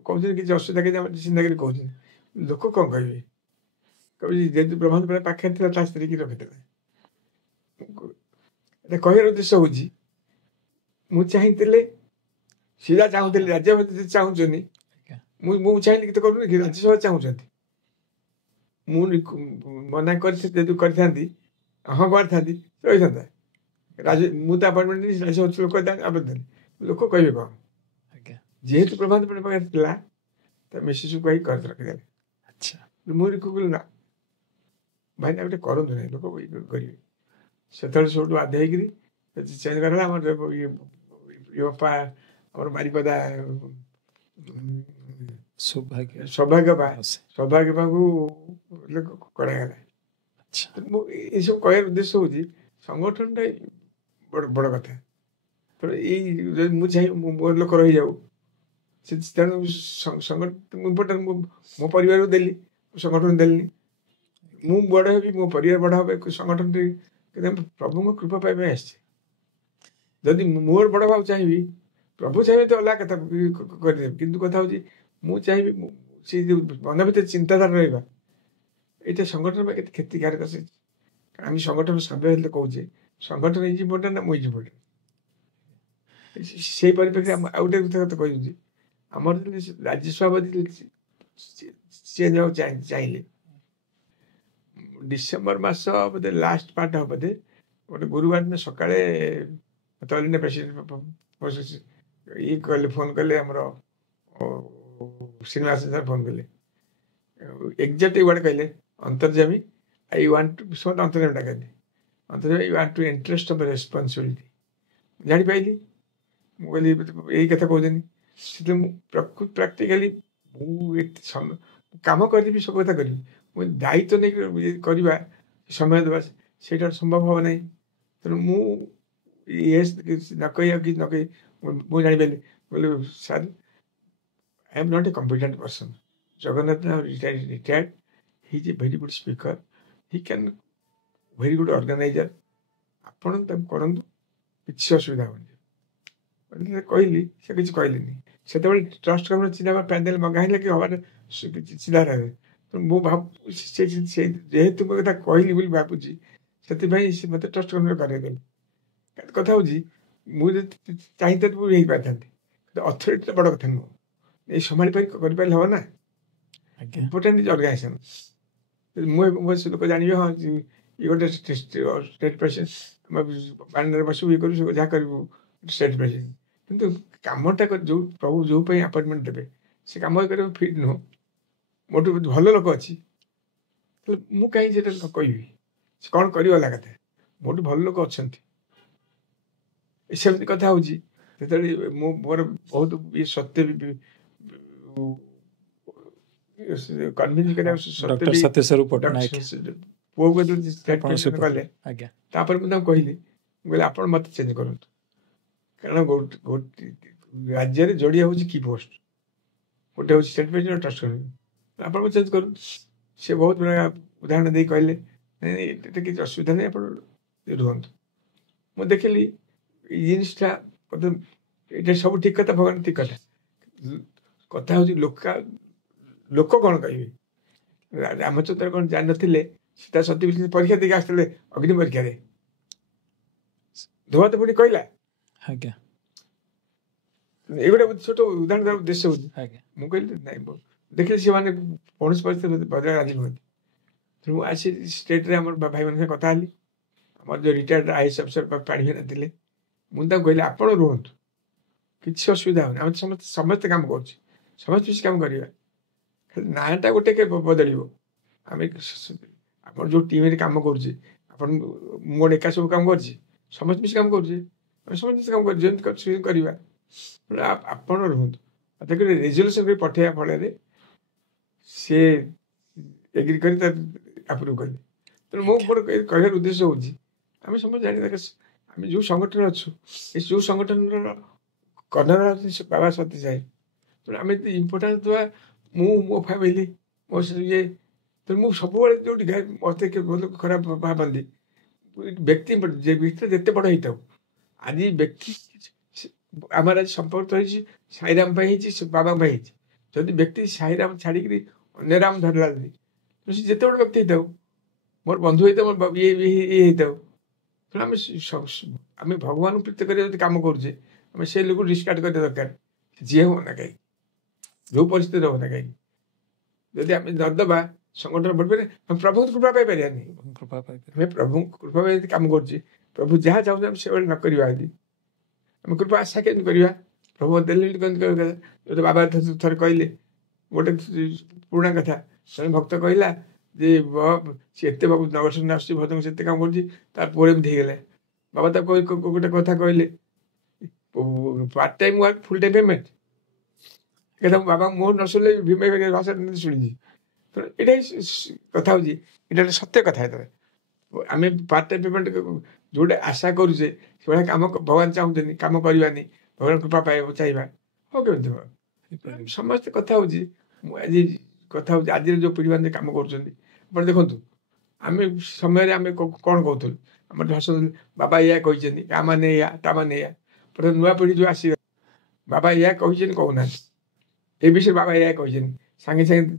କହୁଛନ୍ତି କିଛି ଅସୁବିଧା କିଛି ଆମେ ଚିନ୍ତା କରି କହୁଛନ୍ତି, ଲୋକ କ'ଣ କହିବେ? କହିବି ଯେହେତୁ ବ୍ରହ୍ମାନନ୍ଦ ପଣ୍ଡା ପାଖରେ ଥିଲା ତା ସ୍ତ୍ରୀକି ରଖିଦେଲେ। এটা କହିବାର ଉଦ୍ଦେଶ୍ୟ ହେଉଛି, ମୁଁ ଚାହିଁଥିଲେ ସିଧା ଚାହୁଁଥିଲି ରାଜ୍ୟସଭା ଚାହୁଁଛନ୍ତି, ମୁଁ ଚାହିଁଲି କିଛି କରୁନି କି ରାଜ୍ୟସଭା ଚାହୁଁଛନ୍ତି। ମୁଁ ମନା କରିଥାନ୍ତି, ହଁ କରିଥାନ୍ତି, ରହିଥାନ୍ତା। ମୁଁ ତ ଆପଏଣ୍ଟମେଣ୍ଟ ନେଇ ରାଜ୍ୟସଭା ଲୋକ କହିବେ କ'ଣ? ଯେହେତୁ ପ୍ରଭାତ ପାଖରେ ଥିଲା, ତା ମିସେସ୍କୁ କହି ରଖିଦେଲେ। ମୁଁ କହିଲି ନା ଭାଇନା ଗୋଟେ କରନ୍ତୁ ନାହିଁ, ଲୋକ କରିବେ। ସେତେବେଳେ ସବୁଠୁ ବାଧ୍ୟ ହେଇକିରି ଚେଞ୍ଜ କରାହେଲା। ଆମର ବାପା ଆମର ବାରିପଦା ସୌଭାଗ୍ୟ ପାକୁ କରାଗଲା। ମୁଁ ଏସବୁ କହିବାର ଉଦ୍ଦେଶ୍ୟ ହେଉଛି ସଂଗଠନଟା ବଡ଼ କଥା। ତେଣୁ ଏଇ ମୁଁ ଚାହିଁ ମୋର ଲୋକ ରହିଯାଉ, ତେଣୁ ଇମ୍ପୋର୍ଟାଣ୍ଟ ମୋ ପରିବାରକୁ ଦେଲି, ସଂଗଠନ ଦେଲିନି। ମୁଁ ବଡ଼ ହେବି, ମୋ ପରିବାର ବଡ଼ হবে, ସଂଗଠନଟି ପ୍ରଭୁଙ୍କ କୃପା ପାଇବା ପାଇଁ ଆସିଛି। ଯଦି ମୋର ବଡ଼ ଭାବ ଚାହିଁବି, ପ୍ରଭୁ ଚାହିଁବେ ତ ଅଲଗା କଥା କରିଦେବି, କିନ୍ତୁ କଥା ହେଉଛି ମୁଁ ଚାହିଁବି ସେ ଯେଉଁ ମନ ଭିତରେ ଚିନ୍ତାଧାରା ରହିବା, ଏଇଟା ସଂଗଠନ ପାଇଁ କେତେ କ୍ଷତିକାରକ। ଆମେ ସଂଗଠନ ସଭ୍ୟ ହେଲେ କହୁଛେ ସଂଗଠନ ଇଜ୍ ଇମ୍ପୋର୍ଟାଣ୍ଟ ନା ମୁଁ ଇଜ୍ ଇମ୍ପୋର୍ଟାଣ୍ଟ। ସେଇ ପରିପ୍ରେକ୍ଷୀରେ ଆଉ ଗୋଟେ କଥା କହିଦେଉଛି, ଆମର ରାଜ୍ୟ ସଭାପତି ଚେଞ୍ଜ ହେବାକୁ ଚାହିଁଲେ ଡିସେମ୍ବର ମାସ ବୋଧେ ଲାଷ୍ଟ ପାର୍ଟ ହେବ ବୋଧେ, ଗୋଟେ ଗୁରୁବାର ଦିନ ସକାଳେ ତଳିନା ପ୍ରେସିଡେଣ୍ଟ ଇଏ କହିଲେ, ଫୋନ୍ କଲେ, ଆମର ଶ୍ରୀନିବାସ ସାର୍ ଫୋନ୍ କଲେ, ଏକ୍ଜାକ୍ଟ ୱାର୍ଡ କହିଲେ, ଅନ୍ତର୍ଯାମୀ ଆଇ ୱାଣ୍ଟ ଟୁ, ସମସ୍ତେ ଅନ୍ତର୍ଯାମୀ ଡାକନ୍ତି, Antaryami I want to interest of responsibility. ଜାଣିପାରିଲି, ମୁଁ କହିଲି ଏଇ କଥା କହୁଛନ୍ତି। ସେଥିରେ ମୁଁ ପ୍ରାକ୍ଟିକାଲି ମୁଁ ଏତେ କାମ କରିବି, ସବୁ କଥା କରିବି, ମୁଁ ଦାୟିତ୍ୱ ନେଇକି କରିବା, ସମୟ ଦେବା, ସେଇଟା ସମ୍ଭବ ହେବ ନାହିଁ। ତେଣୁ ମୁଁ ନ କହି ଆଉ କିଛି ନ କହି ମୁଁ ଜାଣିପାରିଲି, କହିଲି sir I am not a competent person. Jagannath now retired. He is a very good speaker. He can very good organizer. ଆପଣ ତାକୁ କରନ୍ତୁ, କିଛି ଅସୁବିଧା ହେବନି। କହିଲି, ସେ କିଛି କହିଲେନି। ସେତେବେଳେ ଟ୍ରଷ୍ଟ କମିଟି ଚିହ୍ନା ପ୍ୟାନେଲ ମଗା ହେଇଲା କି ହବାର ଚିନ୍ତା ରହେ। ମୁଁ ଯେହେତୁ ମୋ କଥା କହିଲି ବୋଲି ଭାବୁଛି, ସେଥିପାଇଁ ସେ ମୋତେ ଟ୍ରଷ୍ଟ କମିଟି କରେଇଦେଲେ। କଥା ହେଉଛି ମୁଁ ଯଦି ଚାହିଁଥାନ୍ତି ମୁଁ ହେଇପାରିଥାନ୍ତି, କିନ୍ତୁ ଅଥରିଟିଟା ବଡ଼ କଥା ନୁହଁ। এই ସମ୍ଭାଳି କରିପାରିଲେ ହେବ ନା। Important is organisation. ମୁଁ ଲୋକ ଜାଣିବେ, ହଁ ଇଏ ଗୋଟେ ଷ୍ଟେଟ୍ ପ୍ରେସିଡେଣ୍ଟ, ଆମେ ବାଣ୍ଡରେ ବସିବୁ, ଇଏ କରିବୁ, ଯାହା କରିବୁ ଷ୍ଟେଟ୍ ପ୍ରେସିଡେଣ୍ଟ। କିନ୍ତୁ କାମଟା ଯେଉଁ ପ୍ରଭୁ ଯେଉଁ ପାଇଁ ଆପଏଣ୍ଟମେଣ୍ଟ ଦେବେ, ସେ କାମ କରିବାକୁ ଫିଟ୍ ନୁହଁ। ମୋଠୁ ଭଲ ଲୋକ ଅଛି, ତାହେଲେ ମୁଁ କାହିଁକି ସେଟା କହିବି? ସେ କ'ଣ କରିବ ଅଲଗା କଥା, ମୋଠୁ ଭଲ ଲୋକ ଅଛନ୍ତି। ସେମିତି କଥା ହେଉଛି। ସେତେବେଳେ ମୁଁ ମୋର ବହୁତ ଇଏ ସତ୍ୟ କନଭିନ୍ସ କରିବାକୁ କଲେ। ତାପରେ ମୁଁ ତାଙ୍କୁ କହିଲି, ଆପଣ ମୋତେ ଚେଞ୍ଜ କରନ୍ତୁ, କାରଣ ରାଜ୍ୟରେ ଯୋଡ଼ିଏ ହେଉଛି କି ପୋଷ୍ଟ, ଗୋଟେ ହେଉଛି ଷ୍ଟେଟ୍ ପ୍ରେସିଡେଣ୍ଟ, ଟ୍ରଷ୍ଟ କମିଟି, ଆପଣ ମୋତେ ଚେଞ୍ଜ କରନ୍ତୁ। ସେ ବହୁତ ଉଦାହରଣ ଦେଇ କହିଲେ, ନାଇଁ ଏଇଟା କିଛି ଅସୁବିଧା ନାହିଁ, ଆପଣ ରୁହନ୍ତୁ। ମୁଁ ଦେଖିଲି ଏଇ ଜିନିଷଟା ଏଇଟା ସବୁ ଠିକ୍ କଥା, ଭଗବାନ ଠିକ୍ କଥା। କଥା ହେଉଛି ଲୋକ କ'ଣ କହିବେ? ରାମଚନ୍ଦ୍ର କ'ଣ ଜାଣିନଥିଲେ, ସୀତା ସତୀ ପରୀକ୍ଷା ଦେଇକି ଆସିଥିଲେ ଅଗ୍ନି ପରୀକ୍ଷାରେ, ଧୋବା ତ ପୁଣି କହିଲା। ଏଇଗୁଡ଼ା ଛୋଟ ଉଦାହରଣ ଦେବାର ଉଦ୍ଦେଶ୍ୟ ହେଉଛି, ମୁଁ କହିଲି ନାଇଁ, ଦେଖିଲି ସେମାନେ କୌଣସି ପରିସ୍ଥିତି ବଦଳ ରାଜି ନୁହନ୍ତି। ତେଣୁ ମୁଁ ଆସି ଷ୍ଟେଟ୍ରେ ଆମର ଭାଇମାନଙ୍କ ସାଙ୍ଗେ କଥା ହେଲି। ଆମର ଯେଉଁ ରିଟାୟାର୍ଡ IAS ଅଫିସର ପାଣି ଭାଇନା ଥିଲେ, ମୁଁ ତାଙ୍କୁ କହିଲି ଆପଣ ରୁହନ୍ତୁ, କିଛି ଅସୁବିଧା ହେବନି, ଆମେ ସମସ୍ତେ କାମ କରୁଛୁ, ସମସ୍ତେ ମିଶି କାମ କରିବା। ନାଁଟା ଗୋଟେ ବଦଳିବ। ଆମେ ଆପଣ ଯେଉଁ ଟିମ୍ରେ କାମ କରୁଛେ, ଆପଣ ମୁଁ ଏକା ସବୁ କାମ କରୁଛି, ସମସ୍ତେ ମିଶି କାମ କରୁଛେ, ଆମେ ସମସ୍ତେ ମିଶି କାମ କରୁଛୁ, ଯେମିତି କରିବା। ଆପଣ ରୁହନ୍ତୁ, ତାକୁ ରେଜଲ୍ୟୁସନ୍ କରି ପଠାଇବା ଫଳରେ ସେ ଏଗ୍ରି କରି ତା ଆପ୍ରୁଭ୍ କଲେ। ତେଣୁ ମୋ ମୋର କହିବାର ଉଦ୍ଦେଶ୍ୟ ହେଉଛି ଆମେ ସମସ୍ତେ ଜାଣିବା ଆମେ ଯେଉଁ ସଂଗଠନ ଅଛୁ ଏ ଯେଉଁ ସଂଗଠନର କର୍ଣ୍ଣର ହେଉଛି ବାବା ସତୀ ସାହି। ତେଣୁ ଆମେ ଯଦି ଇମ୍ପୋର୍ଟାନ୍ସ ଦେବା ମୁଁ ମୋ ଫ୍ୟାମିଲି ମୋ ଇଏ, ତେଣୁ ମୁଁ ସବୁବେଳେ ଯେଉଁଠି ମୋତେ ଭଲ ଖରାପ ଭାବନ୍ତି ବ୍ୟକ୍ତି ଯେ ବ୍ୟକ୍ତି ଯେତେ ବଡ଼ ହେଇଥାଉ, ଆଜି ବ୍ୟକ୍ତି ଆମର ଆଜି ସମ୍ପର୍କ ହେଇଛି ସାଇରାମ ପାଇଁ ହେଇଛି, ସେ ବାବା ପାଇଁ ହେଇଛି। ଯଦି ବ୍ୟକ୍ତି ସାଇରାମ ଛାଡ଼ିକିରି ଅନ୍ୟ ରାମ ଧରିଲା ସେ ଯେତେ ବଡ଼ ବ୍ୟକ୍ତି ହେଇଥାଉ, ମୋର ବନ୍ଧୁ ହେଇଥାଉ, ମୋର ଇଏ ହେଇଥାଉ, ତେଣୁ ଆମେ ଭଗବାନଙ୍କୁ ପ୍ରୀତ କରିବା ଯଦି କାମ କରୁଛେ ଆମେ ସେ ଲୋକକୁ ଡିସକାର୍ଡ କରିବା ଦରକାର, ଯିଏ ହବ ନା କାହିଁକି, ଯେଉଁ ପରିସ୍ଥିତିରେ ହବ ନା କାହିଁକି। ଯଦି ଆମେ ନଦେବା ସଂଗଠନ ବଢ଼ିପାରେ, ଆମେ ପ୍ରଭୁଙ୍କ କୃପା ପାଇପାରିବାନି। ଆମେ ପ୍ରଭୁଙ୍କ କୃପା ପାଇଁ ଯଦି କାମ କରୁଛେ, ପ୍ରଭୁ ଯାହା ଚାହୁଁଛନ୍ତି ଆମେ ସେଭଳି ନ କରିବା, ଯଦି ଆମେ କୃପା ଆଶା କେମିତି କରିବା? ପ୍ରଭୁ ଦେଲେ କେମିତି କରିବା? ଯଦି ବାବା ଥରେ କହିଲେ ଗୋଟେ ପୁରୁଣା କଥା, ଜଣେ ଭକ୍ତ କହିଲା ଯେ ସେ ଏତେ ନଗର ଆସୁଛି ଭଜନ ସେତେ କାମ କରୁଛି, ତାର ପୁଅ ଏମିତି ହେଇଗଲା। ବାବା ତାକୁ ଗୋଟେ କଥା କହିଲେ, part time work full time payment. କଥା ବାବା ମୋ ନ ଶୁଣିଲେ ଭାଷା ଶୁଣିଛି। ତେଣୁ ଏଇଟା କଥା ହେଉଛି, ଏଇଟା ଗୋଟେ ସତ୍ୟ କଥା। ଯେତେବେଳେ ଆମେ ପାର୍ଟ ଟାଇମ୍ ପେମେଣ୍ଟ ଯେଉଁଟା ଆଶା କରୁଛେ ସେଭଳିଆ କାମ ଭଗବାନ ଚାହୁଁଛନ୍ତି, କାମ କରିବାନି, ଭଗବାନ କୃପା ପାଇବା ଚାହିଁବା, ହଉ କେମିତି ହବ? ସମସ୍ତେ କଥା ହେଉଛି, ମୁଁ ଆଜି କଥା ହେଉଛି ଆଜିର ଯେଉଁ ପିଢ଼ିମାନେ କାମ କରୁଛନ୍ତି। ଆପଣ ଦେଖନ୍ତୁ, ଆମେ ସମୟରେ ଆମେ କ'ଣ କହୁଥିଲୁ, ଆମର ଭାଷା ବାବା ଏଇଆ କହିଛନ୍ତି, ତା ମାନେ ଏଇଆ, ତା ମାନେ ଏଇଆ। ପ୍ରଥମେ ନୂଆ ପିଢ଼ି ଯେଉଁ ଆସିବେ, ବାବା ଏଇଆ କହିଛନ୍ତି କହୁନାହାନ୍ତି, ଏ ବିଷୟରେ ବାବା ଏଇଆ କହିଛନ୍ତି, ସାଙ୍ଗେ ସାଙ୍ଗେ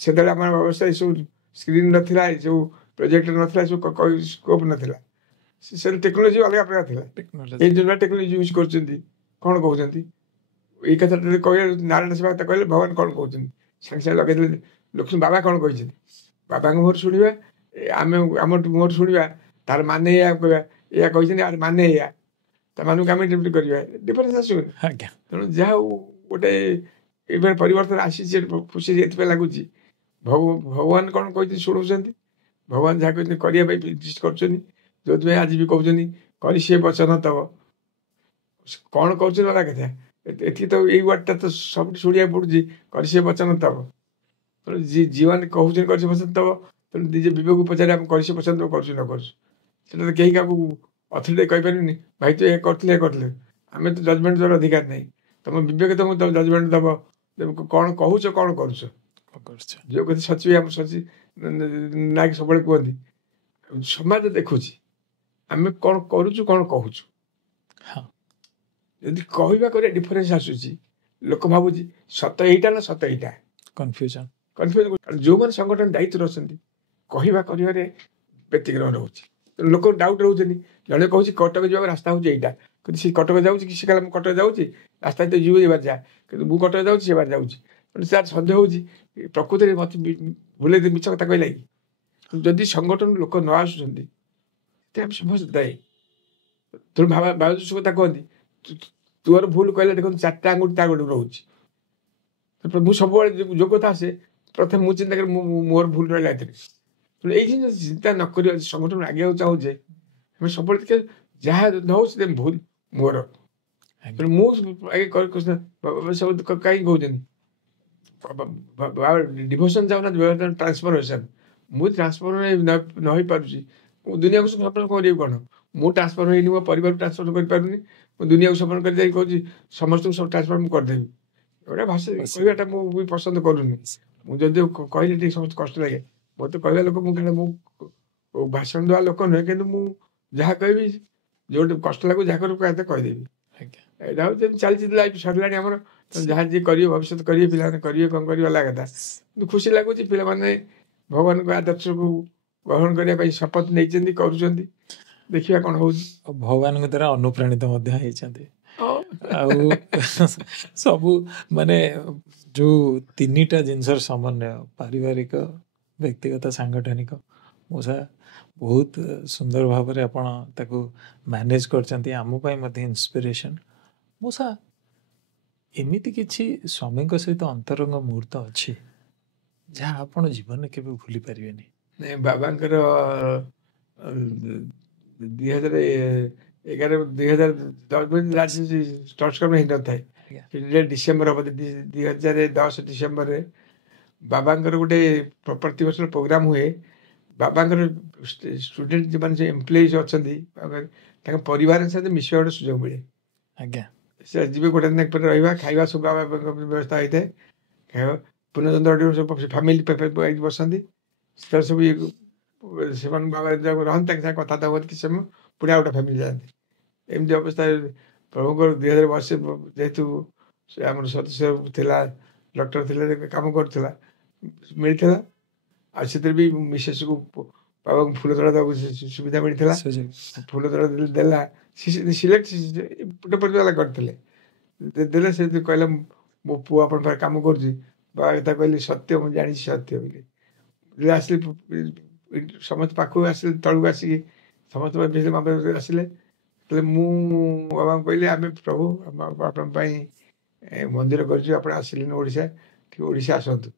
ସେତେବେଳେ ଆମର ଅବସ୍ଥା ଏସବୁ ସ୍କ୍ରିନ୍ ନଥିଲା, ଏସବୁ ପ୍ରୋଜେକ୍ଟର ନଥିଲା, ଏସବୁ ସ୍କୋପ୍ ନଥିଲା, ସେ ଟେକ୍ନୋଲୋଜି ଅଲଗା ପ୍ରକାର ଥିଲା। ଏଇ ଯେଉଁ ନୂଆ ଟେକ୍ନୋଲୋଜି ୟୁଜ୍ କରୁଛନ୍ତି, କ'ଣ କହୁଛନ୍ତି ଏଇ କଥାଟା କହିଲେ, ନାରାୟଣ ସେବା କଥା କହିଲେ ଭଗବାନ କ'ଣ କହୁଛନ୍ତି ସାଙ୍ଗେ ସାଙ୍ଗେ ଲଗେଇଦେଲେ ଲକ୍ଷ୍ମୀ ବାବା କ'ଣ କହିଛନ୍ତି। ବାବାଙ୍କ ମୁହଁରୁ ଶୁଣିବା, ଆମେ ଆମ ମୁହଁରୁ ଶୁଣିବା, ତାର ମାନେ ଏଇଆ କହିବା, ଏଇଆ କହିଛନ୍ତି ଆର ମାନେ ଏଇଆ, ତା ମାନଙ୍କୁ ଆମେ ଇଣ୍ଟରପ୍ରିଟ୍ କରିବା, ଡିଫରେନ୍ସ ଆସିବନି। ତେଣୁ ଯାହା ହଉ ଗୋଟେ ଏଇଭଳି ପରିବର୍ତ୍ତନ ଆସିଛି, ଖୁସି ଏଥିପାଇଁ ଲାଗୁଛି। ଭଗବାନ କ'ଣ କହିଛନ୍ତି ଶୁଣୁଛନ୍ତି, ଭଗବାନ ଯାହା କହିଛନ୍ତି କରିବା ପାଇଁ ଇନସିଷ୍ଟ କରୁଛନ୍ତି। ଯେଉଁଥିପାଇଁ ଆଜି ବି କହୁଛନ୍ତି କରି ସିଏ ବଚନ ତବ। କ'ଣ କହୁଛନ୍ତି ଅଲଗା କଥା, ଏଠି ତ ଏଇ ୱାର୍ଡଟା ତ ସବୁଠି ଶୁଣିବାକୁ ପଡ଼ୁଛି, କରି ସିଏ ବଚନ ତବ। ତେଣୁ ଯେଉଁମାନେ କହୁଛନ୍ତି କରି ସିଏ ବଚନ ତବ, ତେଣୁ ନିଜେ ବିବେକକୁ ପଚାରି ଆମେ କରି ସିଏ ବଚନ ତବ କରୁଛୁ ନ କରୁଛୁ। ସେଟା ତ କେହି କାହାକୁ ଅଥରିଟି କହିପାରିବୁନି, ଭାଇ ତୁ ଏହା କରିଥିଲେ। ଆମେ ତ ଜଜମେଣ୍ଟ ଦେବାର ଅଧିକାର ନାହିଁ। ତମ ବିବେକ ତମକୁ ଜଜମେଣ୍ଟ ଦେବ କ'ଣ କହୁଛ, କ'ଣ କରୁଛ। ଯେଉଁ କଥା ସଚିବ ଆମ ସଚି ନାୟକ ସବୁବେଳେ କୁହନ୍ତି, ସମାଜ ଦେଖୁଛି ଆମେ କ'ଣ କରୁଛୁ, କ'ଣ କହୁଛୁ। ଯଦି କହିବା କରିବା ଡିଫରେନ୍ସ ଆସୁଛି, ଲୋକ ଭାବୁଛି ସତ ଏଇଟା ନା ସତ ଏଇଟା, କନଫ୍ୟୁଜନ। ଯେଉଁମାନେ ସଂଗଠନ ଦାୟିତ୍ୱରେ ଅଛନ୍ତି, କହିବା କରିବାରେ ବ୍ୟତିକ୍ରମ ରହୁଛି, ଲୋକ ଡାଉଟ୍ ରହୁଛନ୍ତି। ଜଣେ କହୁଛି କଟକ ଯିବାକୁ ରାସ୍ତା ହେଉଛି ଏଇଟା, କିନ୍ତୁ ସେ କଟକ ଯାଉଛି କି ସେ କାଳେ ମୁଁ କଟକ ଯାଉଛି, ରାସ୍ତା ତ ଯିବୁ ଏ ବାଟ ଯା, କିନ୍ତୁ ମୁଁ କଟକ ଯାଉଛି ସେ ବାଟ ଯାଉଛି। ତେଣୁ ତାର ସନ୍ଦେହ ହେଉଛି ପ୍ରକୃତିରେ ମୋତେ ଭୁଲେଇ ମିଛ କଥା କହିଲା କି। ଯଦି ସଂଗଠନ ଲୋକ ନ ଆସୁଛନ୍ତି, ଆମେ ସମସ୍ତେ ଦାୟୀ। ତେଣୁ ବାବା ଯୀଶୁ କଥା କୁହନ୍ତି, ତୋର ଭୁଲ କହିଲେ ଦେଖନ୍ତୁ 4ଟା ଆଙ୍ଗୁଠି ତା ଆଙ୍ଗୁଠି ରହୁଛି। ମୁଁ ସବୁବେଳେ ଯୋଉ କଥା ଆସେ, ପ୍ରଥମେ ମୁଁ ଚିନ୍ତା କରେ ମୋର ଭୁଲ ରହିଲା ଏଥିରେ। ତେଣୁ ଏଇ ଜିନିଷ ଚିନ୍ତା ନ କରିବା, ସଂଗଠନ ଆଗେଇବାକୁ ଚାହୁଁଛେ, ଆମେ ସବୁବେଳେ ଟିକେ ଯାହା ନ ହଉ ସେ ଭୁଲ ମୋର। ତେଣୁ ମୁଁ ଆଗେ ସବୁ କାହିଁକି କହୁଛନ୍ତି ଡିଭୋସନ୍ ଚାହୁଁନାହାନ୍ତି, ଟ୍ରାନ୍ସଫର୍ମେସନ୍। ମୁଁ ଟ୍ରାନ୍ସଫର୍ମ ନ ହେଇପାରୁଛି, ମୁଁ ଦୁନିଆକୁ ସଫଳ କରିବି କ'ଣ? ମୁଁ ଟ୍ରାନ୍ସଫର୍ମ ହେଇନି, ମୋ ପରିବାରକୁ ଟ୍ରାନ୍ସଫର୍ମ କରିପାରୁନି, ମୁଁ ଦୁନିଆକୁ ସଫଳ କରି ଯାଇ କହୁଛି ସମସ୍ତଙ୍କୁ ସବୁ ଟ୍ରାନ୍ସଫର୍ମ କରିଦେବି। ଏଗୁଡ଼ା ଭାଷା କହିବାଟା ମୁଁ ବି ପସନ୍ଦ କରୁନି। ମୁଁ ଯଦି କହିଲେ ଟିକେ ସମସ୍ତେ କଷ୍ଟ ଲାଗେ। ମୋତେ କହିବା ଲୋକ ମୁଁ ଭାଷଣ ଦେବା ଲୋକ ନୁହେଁ, କିନ୍ତୁ ମୁଁ ଯାହା କହିବି ଯୋଉଠି କଷ୍ଟ ଲାଗୁଛି ଯାହା କରିବି କହିଦେବି। ଏଇଟା ହଉଛି ଯେମିତି ଚାଲିଛି, ଲାଇଫ୍ ସରିଲାଣି ଆମର। ଯାହା ଯିଏ କରିବେ ଭବିଷ୍ୟତ କରିବେ, ପିଲାମାନେ କରିବେ, କ'ଣ କରିବେ ଅଲଗା କଥା। କିନ୍ତୁ ଖୁସି ଲାଗୁଛି ପିଲାମାନେ ଭଗବାନଙ୍କ ଆଦର୍ଶକୁ ଗ୍ରହଣ କରିବା ପାଇଁ ଶପଥ ନେଇଛନ୍ତି, କରୁଛନ୍ତି। ଦେଖିବା କ'ଣ ହଉଛି। ଭଗବାନଙ୍କ ଦ୍ୱାରା ଅନୁପ୍ରାଣିତ ମଧ୍ୟ ହେଇଛନ୍ତି। ଆଉ ସବୁ ମାନେ ଯେଉଁ 3ଟା ଜିନିଷର ସମନ୍ୱୟ, ପାରିବାରିକ, ବ୍ୟକ୍ତିଗତ, ସାଙ୍ଗଠନିକ, ମଉସା ବହୁତ ସୁନ୍ଦର ଭାବରେ ଆପଣ ତାକୁ ମ୍ୟାନେଜ୍ କରିଛନ୍ତି। ଆମ ପାଇଁ ମଧ୍ୟ ଇନ୍ସପିରେସନ୍। ମଉସା, ଏମିତି କିଛି ସ୍ୱାମୀଙ୍କ ସହିତ ଅନ୍ତରଙ୍ଗ ମୁହୂର୍ତ୍ତ ଅଛି ଯାହା ଆପଣ ଜୀବନରେ କେବେ ଭୁଲି ପାରିବେନି? ବାବାଙ୍କର 2011-2010 ହେଇନଥାଏ, ଡିସେମ୍ବର ହବ, 2010 ଡିସେମ୍ବରରେ ବାବାଙ୍କର ଗୋଟେ ପ୍ରତିବର୍ଷ ପ୍ରୋଗ୍ରାମ ହୁଏ। ବାବାଙ୍କର ଷ୍ଟୁଡେଣ୍ଟ ଯେଉଁମାନେ ସବୁ ଏମ୍ପ୍ଲୟିଜ୍ ଅଛନ୍ତି ତାଙ୍କ ପରିବାର ସହିତ ମିଶିବା ଗୋଟେ ସୁଯୋଗ ମିଳେ। ଆଜ୍ଞା ସେ ଯିବେ ଗୋଟେ ଦିନ ପରେ ରହିବା ଖାଇବା ସବୁ ବାବାଙ୍କ ବ୍ୟବସ୍ଥା ହେଇଥାଏ। ଖାଇବା ପୂର୍ଣ୍ଣଚନ୍ଦ୍ର ସବୁ ଫ୍ୟାମିଲି ବସନ୍ତି ସେତେବେଳେ ସବୁ ସେମାନେ ବାବା ରହନ୍ତି ତାଙ୍କ ସାଙ୍ଗେ କଥାବାର୍ତ୍ତା ହୁଅନ୍ତି କିଛି ସମୟ ପୁଣି ଆଉ ଗୋଟେ ଫ୍ୟାମିଲି ଯାଆନ୍ତି। ଏମିତି ଅବସ୍ଥା ପ୍ରଭୁଙ୍କର 2000 ବର୍ଷ ଯେହେତୁ ସେ ଆମର ସତୀଶ ଥିଲା ଡକ୍ଟର ଥିଲା କାମ କରୁଥିଲା ମିଳିଥିଲା ଆଉ ସେଥିରେ ବି ମିସେସ୍କୁ ବାବାଙ୍କୁ ଫୁଲ ତୋଳା ଦେବାକୁ ସୁବିଧା ମିଳିଥିଲା। ସୁଯୋଗ ଫୁଲ ତୋଳା ଦେଲା ସିଲେକ୍ଟ ଗୋଟେ ପରିବାର କରିଥିଲେ ଦେଲେ ସେ କହିଲା ମୋ ପୁଅ ଆପଣଙ୍କ ପାଖରେ କାମ କରୁଛି ବାବା କଥା କହିଲେ ସତ୍ୟ ମୁଁ ଜାଣିଛି ସତ୍ୟ ବୋଲି ଆସିଲେ ସମସ୍ତେ ପାଖକୁ ଆସିଲେ ତଳକୁ ଆସିକି ସମସ୍ତେ ବାବା ଆସିଲେ ହେଲେ ମୁଁ ବାବାଙ୍କୁ କହିଲି ଆମେ ପ୍ରଭୁ ଆପଣଙ୍କ ପାଇଁ ମନ୍ଦିର କରିଛୁ ଆପଣ ଆସିଲେନି ଓଡ଼ିଶା ଟିକେ ଓଡ଼ିଶା ଆସନ୍ତୁ।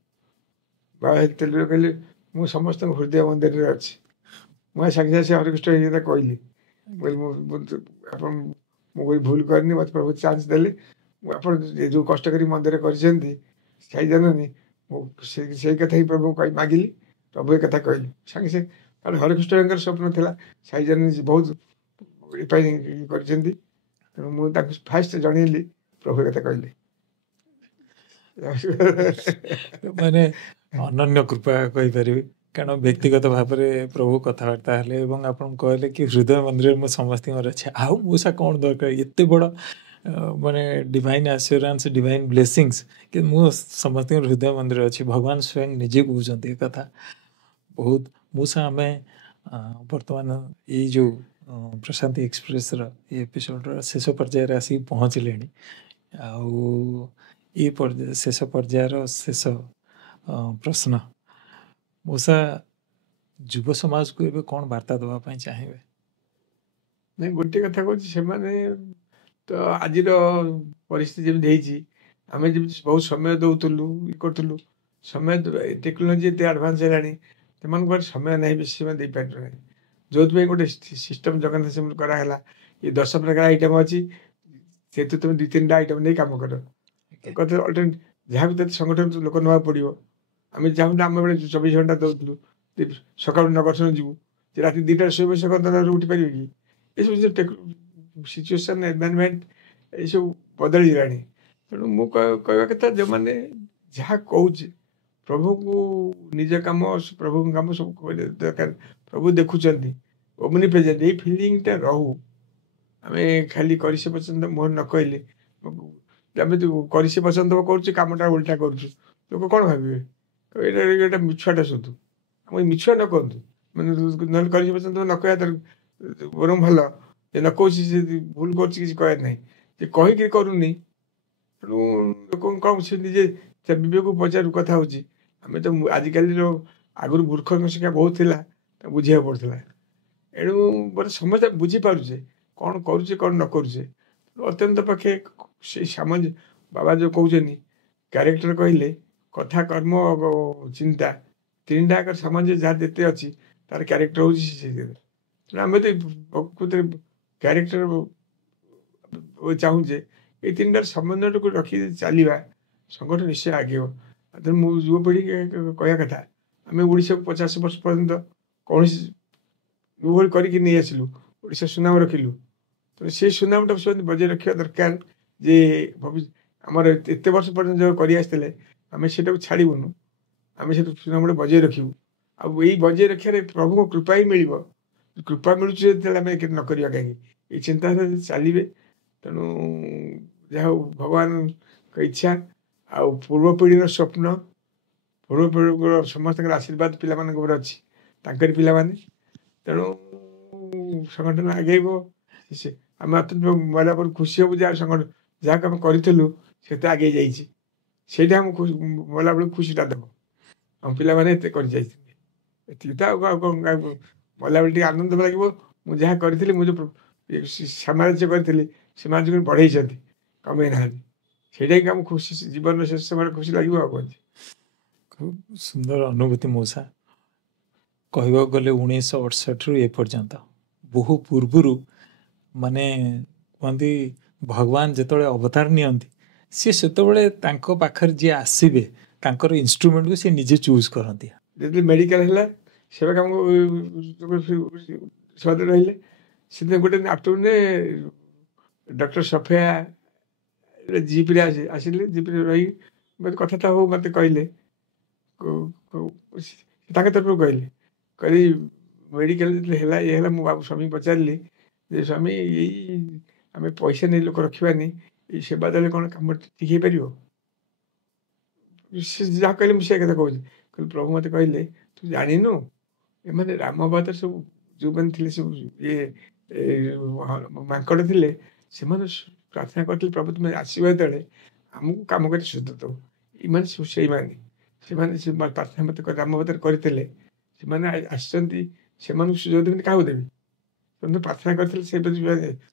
ବାବା ତେଲୁରେ କହିଲେ ମୁଁ ସମସ୍ତଙ୍କ ହୃଦୟ ମନ୍ଦିରରେ ଅଛି। ମୁଁ ସାଙ୍ଗେ ସାଙ୍ଗେ ସେ ହରେକୃଷ୍ଣ କଥା କହିଲି ଆପଣ ମୁଁ ଭୁଲ କରିନି ମୋତେ ପ୍ରଭୁ ଚାନ୍ସ ଦେଲେ ଆପଣ ଯେଉଁ କଷ୍ଟ କରି ମନ୍ଦିର କରିଛନ୍ତି ସାଇ ଜନନୀ ମୁଁ ସେଇ କଥା ହିଁ ପ୍ରଭୁ ମାଗିଲି ପ୍ରଭୁ ଏ କଥା କହିଲି ସାଙ୍ଗେ ସାଙ୍ଗେ କାରଣ ହରେକୃଷ୍ଣଙ୍କର ସ୍ୱପ୍ନ ଥିଲା ସାଇ ଜନନୀ ବହୁତ ଏ ପାଇଁ କରିଛନ୍ତି ତେଣୁ ମୁଁ ତାଙ୍କୁ ଫାଷ୍ଟ ଜଣେଇଲି ପ୍ରଭୁ କଥା କହିଲି। ମାନେ ଅନନ୍ୟ କୃପା କହିପାରିବି କାରଣ ବ୍ୟକ୍ତିଗତ ଭାବରେ ପ୍ରଭୁ କଥାବାର୍ତ୍ତା ହେଲେ ଏବଂ ଆପଣ କହିଲେ କି ହୃଦୟ ମନ୍ଦିରରେ ମୁଁ ସମସ୍ତଙ୍କର ଅଛି ଆଉ ମୂଷା କ'ଣ ଦରକାର ଏତେ ବଡ଼ ମାନେ ଡିଭାଇନ୍ ଆସ୍ୟୁରାନ୍ସ ଡିଭାଇନ୍ ବ୍ଲେସିଂସ୍ କି ମୁଁ ସମସ୍ତଙ୍କର ହୃଦୟ ମନ୍ଦିର ଅଛି ଭଗବାନ ସ୍ୱୟଂ ନିଜେ କହୁଛନ୍ତି ଏ କଥା। ବହୁତ ମୂଷା ଆମେ ବର୍ତ୍ତମାନ ଏଇ ଯେଉଁ ପ୍ରଶାନ୍ତି ଏକ୍ସପ୍ରେସ୍ର ଏ ଏପିସୋଡ଼ର ଶେଷ ପର୍ଯ୍ୟାୟରେ ଆସିକି ପହଞ୍ଚିଲେଣି ଆଉ ଏ ଶେଷ ପର୍ଯ୍ୟାୟର ଶେଷ ପ୍ରଶ୍ନ ମୂଷା ଯୁବ ସମାଜକୁ ଏବେ କ'ଣ ବାର୍ତ୍ତା ଦେବା ପାଇଁ ଚାହିଁବେ? ନାଇଁ ଗୋଟିଏ କଥା କହୁଛି ସେମାନେ ତ ଆଜିର ପରିସ୍ଥିତି ଯେମିତି ହେଇଛି ଆମେ ଯେମିତି ବହୁତ ସମୟ ଦେଉଥିଲୁ ଇଏ କରୁଥିଲୁ ସମୟ ଟେକ୍ନୋଲୋଜି ଏତେ ଆଡ଼ଭାନ୍ସ ହେଲାଣି ସେମାନଙ୍କ ପାଖରେ ସମୟ ନାହିଁ ବେଶୀ ସେମାନେ ଦେଇପାରିବେ ନାହିଁ ଯେଉଁଥିପାଇଁ ଗୋଟେ ସିଷ୍ଟମ୍ ଜଗନ୍ନାଥ ସେମିତି କରାହେଲା ଏ 10 ପ୍ରକାର ଆଇଟମ୍ ଅଛି ସେଥିରୁ ତୁମେ 2-3ଟା ଆଇଟମ୍ ନେଇ କାମ କର କଥା ଅଲ୍ଟରନେଟ୍ ଯାହାକୁ ତତେ ସଂଗଠନ ଲୋକ ନେବାକୁ ପଡ଼ିବ। ଆମେ ଚାହୁଁଛୁ ଆମ ବେଳେ 24 ଘଣ୍ଟା ଦେଉଥିଲୁ ସକାଳୁ 9 ଯିବୁ ଯେ ରାତି 2ଟାରେ ଶୋଇବ ସକାଳୁ ଉଠି ପାରିବେ କି ଏସବୁ ସିଚୁଏସନ୍ ଏନଭାରନମେଣ୍ଟ ଏସବୁ ବଦଳିଗଲାଣି। ତେଣୁ ମୁଁ କହିବା କଥା ଯେଉଁମାନେ ଯାହା କହୁଛି ପ୍ରଭୁଙ୍କୁ ନିଜ କାମ ପ୍ରଭୁଙ୍କ କାମ ସବୁ ଦରକାର ପ୍ରଭୁ ଦେଖୁଛନ୍ତି ଓମନି ପ୍ରେଜେଣ୍ଟ ଏଇ ଫିଲିଂଟା ରହୁ ଆମେ ଖାଲି କରିसे ପସନ୍ଦ ମୋହନ ନ କହିଲେ ଆମେ କରିसे ପସନ୍ଦ କରୁଛୁ କାମଟା ଓଲଟା କରୁଛୁ ଲୋକ କ'ଣ ଭାବିବେ ଏଇଟା ମିଛୁଆଟା ଶୁଧୁ ଆମ ମିଛୁଆ ନ କୁହନ୍ତୁ ମାନେ ନହେଲେ କରିसे ପସନ୍ଦ ନ କହିବା ତାର ବରଂ ଭଲ ଯେ ନ କହୁଛି ସେ ଭୁଲ କରୁଛି କିଛି କହିବାର ନାହିଁ ଯେ କହିକି କରୁନି ତେଣୁ ଲୋକଙ୍କୁ କ'ଣ ସେ ନିଜେ ବିବେକକୁ ପଚାରୁ କଥା ହେଉଛି ଆମେ ତ ଆଜିକାଲିର ଆଗରୁ ମୂର୍ଖଙ୍କ ସଂଖ୍ୟା ବହୁତ ଥିଲା ତାକୁ ବୁଝିବାକୁ ପଡ଼ୁଥିଲା ଏଣୁ ସମସ୍ତେ ବୁଝିପାରୁଛେ କ'ଣ କରୁଛେ କ'ଣ ନ କରୁଛେ ଅତ୍ୟନ୍ତ ପକ୍ଷେ ସେଇ ସାମାନ୍ୟ ବାବା ଯେଉଁ କହୁଛନ୍ତି କ୍ୟାରେକ୍ଟର କହିଲେ କଥା କର୍ମ ଚିନ୍ତା 3ଟା ଆଗ ସାମାନ୍ୟ ଯାହା ଯେତେ ଅଛି ତାର କ୍ୟାରେକ୍ଟର ହେଉଛି ସେ ତେଣୁ ଆମେ ତ ପ୍ରକୃତରେ କ୍ୟାରେକ୍ଟର ଚାହୁଁଛେ ଏଇ 3ଟାର ସମନ୍ୱୟକୁ ରଖି ଚାଲିବା ସଂଗଠନ ନିଶ୍ଚୟ ଆଗେଇବ। ତେଣୁ ମୁଁ ଯୁବପିଢ଼ି କହିବା କଥା ଆମେ ଓଡ଼ିଶାକୁ 50 ବର୍ଷ ପର୍ଯ୍ୟନ୍ତ କୌଣସି ଯେଉଁଭଳି କରିକି ନେଇ ଆସିଲୁ ଓଡ଼ିଶା ସୁନାମ ରଖିଲୁ ତେଣୁ ସେ ସୁନାମଟାକୁ ସେମାନେ ବଜାୟ ରଖିବା ଦରକାର ଯେ ଆମର ଏତେ ବର୍ଷ ପର୍ଯ୍ୟନ୍ତ ଯେଉଁ କରି ଆସିଥିଲେ ଆମେ ସେଟାକୁ ଛାଡ଼ିବୁନୁ ଆମେ ସେ ସୁନାମଟା ବଜାୟ ରଖିବୁ ଆଉ ଏଇ ବଜାୟ ରଖିବାରେ ପ୍ରଭୁଙ୍କ କୃପା ହିଁ ମିଳିବ କୃପା ମିଳୁଛି ଯେତେବେଳେ ଆମେ ନ କରିବା କାହିଁକି ଏଇ ଚିନ୍ତାଧାରା ଚାଲିବେ। ତେଣୁ ଯାହା ହଉ ଭଗବାନଙ୍କ ଇଚ୍ଛା ଆଉ ପୂର୍ବ ପିଢ଼ିର ସ୍ୱପ୍ନ ପୂର୍ବ ପିଢ଼ିର ସମସ୍ତଙ୍କର ଆଶୀର୍ବାଦ ପିଲାମାନଙ୍କ ଉପରେ ଅଛି ତାଙ୍କରି ପିଲାମାନେ ତେଣୁ ସଂଗଠନ ଆଗେଇବ ଆମେ ଅତ୍ୟନ୍ତ ମହିଳା ପରେ ଖୁସି ହେବୁ ଯେ ସଂଗଠନ ଯାହାକୁ ଆମେ କରିଥିଲୁ ସେତେ ଆଗେଇ ଯାଇଛି ସେଇଟା ଆମକୁ ମହିଳା ବେଳକୁ ଖୁସିଟା ଦେବ ଆମ ପିଲାମାନେ ଏତେ କରିଯାଇଛନ୍ତି ଏତିକି ତ ଆଉ ମହିଳା ବେଳେ ଟିକେ ଆନନ୍ଦ ଲାଗିବ ମୁଁ ଯାହା କରିଥିଲି ମୁଁ ଯେଉଁ ସାମ୍ରାଜ୍ୟ କରିଥିଲି ସେମାନେ ବଢ଼େଇଛନ୍ତି କମେଇ ନାହାନ୍ତି ସେଇଟା ହିଁ ଆମକୁ ଖୁସି ଜୀବନର ଶେଷ ସମୟରେ ଖୁସି ଲାଗିବ ଆଉ କ'ଣ। ଖୁବ୍ ସୁନ୍ଦର ଅନୁଭୂତି ମଉସା କହିବାକୁ ଗଲେ 1968ରୁ ଏପର୍ଯ୍ୟନ୍ତ ବହୁ ପୂର୍ବରୁ ମାନେ କୁହନ୍ତି ଭଗବାନ ଯେତେବେଳେ ଅବତାର ନିଅନ୍ତି ସିଏ ସେତେବେଳେ ତାଙ୍କ ପାଖରେ ଯିଏ ଆସିବେ ତାଙ୍କର ଇନଷ୍ଟ୍ରୁମେଣ୍ଟକୁ ସେ ନିଜେ ଚୁଜ୍ କରନ୍ତି। ଯେତେବେଳେ ମେଡ଼ିକାଲ ହେଲା ସେବା କାମ ସେବାରେ ରହିଲେ। ସେଦିନ ଗୋଟେ ଆଫ୍ଟରନୁନରେ ଡକ୍ଟର ସଫିଆ ଜିପ୍ରେ ଆସିଲେ, ଜିପ୍ରେ ରହି ମୋତେ କଥାଟା ହଉ ମୋତେ କହିଲେ, ତାଙ୍କ ତରଫରୁ କହିଲି ମେଡ଼ିକାଲ ଯେତେବେଳେ ହେଲା ଇଏ ହେଲା, ମୁଁ ବାବୁ ସ୍ୱାମୀକି ପଚାରିଲି ଯେ ସ୍ୱାମୀ ଏଇ ଆମେ ପଇସା ନେଇ ଲୋକ ରଖିବାନି, ଏଇ ସେବା ଦେଲେ କ'ଣ କାମ ଠିକ୍ ହେଇପାରିବ? ସେ ଯାହା କହିଲେ ମୁଁ ସେ କଥା କହୁଛି। କହିଲି ପ୍ରଭୁ ମୋତେ କହିଲେ ତୁ ଜାଣିନୁ ଏମାନେ ରାମବାଦ ସବୁ ଯେଉଁମାନେ ଥିଲେ ସବୁ ଇଏ ମାଙ୍କଡ଼ ଥିଲେ, ସେମାନେ ପ୍ରାର୍ଥନା କରିଥିଲେ ପ୍ରଭୁ ତୁମେ ଆସିବ ଯେତେବେଳେ ଆମକୁ କାମ କରି ସୁଧ ଦଉ। ଏମାନେ ସବୁ ସେମାନେ ସେ ପ୍ରାର୍ଥନା ମୋତେ ରାମବାଦରେ କରିଥିଲେ, ସେମାନେ ଆସିଛନ୍ତି, ସେମାନଙ୍କୁ ସୁଯୋଗ ଦେବେନି କାହାକୁ ଦେବି? ସେମାନେ ପ୍ରାର୍ଥନା କରିଥିଲେ, ସେ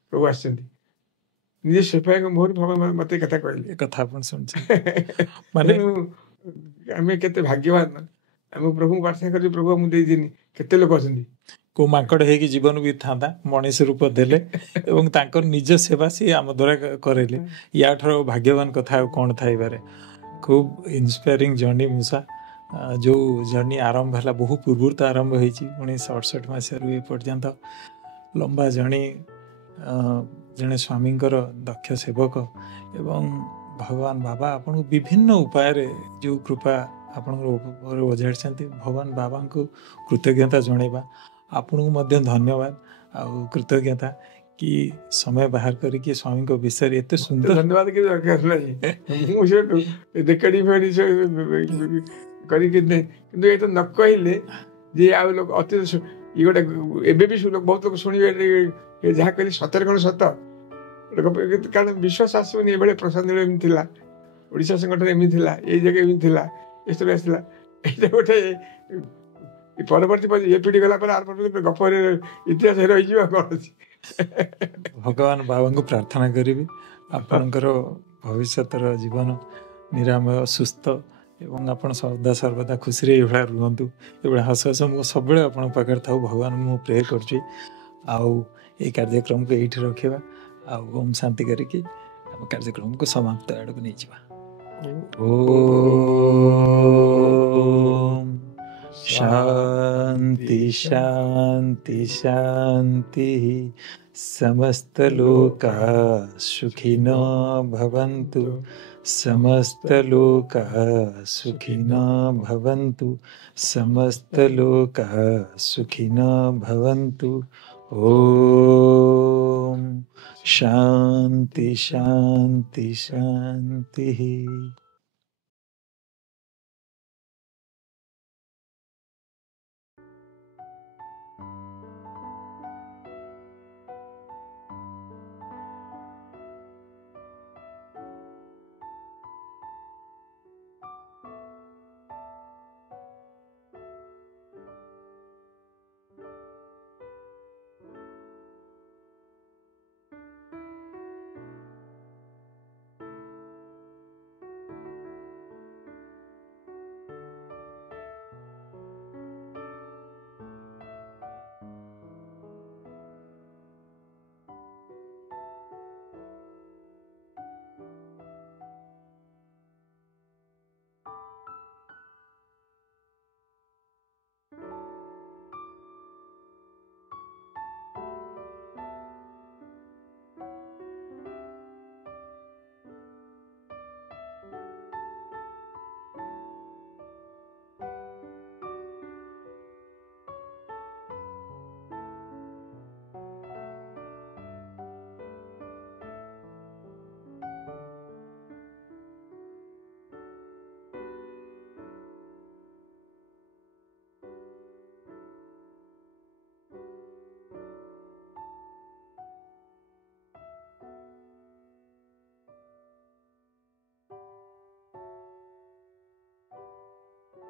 ପ୍ରଭୁ ଆସିଛନ୍ତି। ନିଜେ ସେପାୟଙ୍କ ମୁହଁରୁ ଭଗବାନ ମୋତେ କଥା କହିଲେ। ଏ କଥା ଆପଣ ଶୁଣିଛନ୍ତି ମାନେ ଆମେ କେତେ ଭାଗ୍ୟବାନ, ଆମେ ପ୍ରଭୁଙ୍କୁ ପ୍ରାର୍ଥନା କରିଛୁ ପ୍ରଭୁ ମୁଁ ଦେଇଦିନି। କେତେ ଲୋକ ଅଛନ୍ତି କୋଉ ମାଙ୍କଡ଼ ହେଇକି ଜୀବନ ବି ଥାନ୍ତା, ମଣିଷ ରୂପ ଦେଲେ ଏବଂ ତାଙ୍କର ନିଜ ସେବା ସିଏ ଆମ ଦ୍ୱାରା କରେଇଲେ। ୟାଠାରୁ ଭାଗ୍ୟବାନ କଥା ଆଉ କ'ଣ ଥାଇପାରେ? ଖୁବ୍ ଇନ୍ସପାୟାରିଂ ଜର୍ଣ୍ଣି ମୂଷା। ଯେଉଁ ଜର୍ଣ୍ଣି ଆରମ୍ଭ ହେଲା ବହୁ ପୂର୍ବରୁ ତ ଆରମ୍ଭ ହେଇଛି 1968 ମସିହାରୁ ଏ ପର୍ଯ୍ୟନ୍ତ ଲମ୍ବା ଜର୍ଣ୍ଣି। ଜଣେ ସ୍ୱାମୀଙ୍କର ଦକ୍ଷ ସେବକ ଏବଂ ଭଗବାନ ବାବା ଆପଣଙ୍କୁ ବିଭିନ୍ନ ଉପାୟରେ ଯେଉଁ କୃପା ଆପଣଙ୍କର ଉପରେ ଓଜାଡ଼ିଛନ୍ତି, ଭଗବାନ ବାବାଙ୍କୁ କୃତଜ୍ଞତା ଜଣାଇବା। ଆପଣଙ୍କୁ ମଧ୍ୟ ଧନ୍ୟବାଦ ଆଉ କୃତଜ୍ଞତା କି ସମୟ ବାହାର କରିକି ସ୍ୱାମୀଙ୍କ ବିଷୟରେ ଏତେ ସୁନ୍ଦର। ଧନ୍ୟବାଦ କିଛି ଦରକାର ନାହିଁ, ମୁଁ ସେଠୁ ରେକର୍ଡିଂ କରିକି କିନ୍ତୁ ଏଇଟା ନ କହିଲେ ଯେ ଆଉ ଲୋକ ଅତି ଇଏ ଗୋଟେ ଏବେ ବି ବହୁତ ଲୋକ ଶୁଣିବେ ଯାହା କହିଲେ ସତରେ କ'ଣ ସତ? କାରଣ ବିଶ୍ୱାସ ଆସିବନି। ଏଭଳିଆ ପ୍ରଶାନ୍ତ ନୀଳ ଏମିତି ଥିଲା, ଓଡ଼ିଶା ସଂଗଠନ ଏମିତି ଥିଲା, ଏଇ ଜାଗା ଏମିତି ଥିଲା, ଏସବୁ ଆସିଥିଲା। ଏଇଟା ଗୋଟେ ପରବର୍ତ୍ତୀ ଏ ପିଢ଼ି ଗଲା ପରେ ଆର ଗପରେ ଇତିହାସ ରହିଯିବ କ'ଣ ଅଛି। ଭଗବାନ ବାବାଙ୍କୁ ପ୍ରାର୍ଥନା କରିବି ଆପଣଙ୍କର ଭବିଷ୍ୟତର ଜୀବନ ନିରାମୟ, ସୁସ୍ଥ ଏବଂ ଆପଣ ସର୍ବଦା ଖୁସିରେ ଏଇଭଳିଆ ରୁହନ୍ତୁ। ଏଇଭଳିଆ ହସ ହସ ମୁଁ ସବୁବେଳେ ଆପଣଙ୍କ ପାଖରେ ଥାଉ, ଭଗବାନ ମୁଁ ପ୍ରେ କରୁଛି। ଆଉ ଏଇ କାର୍ଯ୍ୟକ୍ରମକୁ ଏଇଠି ରଖିବା ଆଉ ଓମ୍ ଶାନ୍ତି କରିକି ଆମ କାର୍ଯ୍ୟକ୍ରମକୁ ସମାପ୍ତ ଆଡ଼କୁ ନେଇଯିବା। ଓମ୍ शांति शांति शांति। समस्त लोका सुखिनो भवन्तु, समस्त लोका सुखिनो भवन्तु, समस्त लोका सुखिनो भवन्तु। ओम शांति शांति शांति।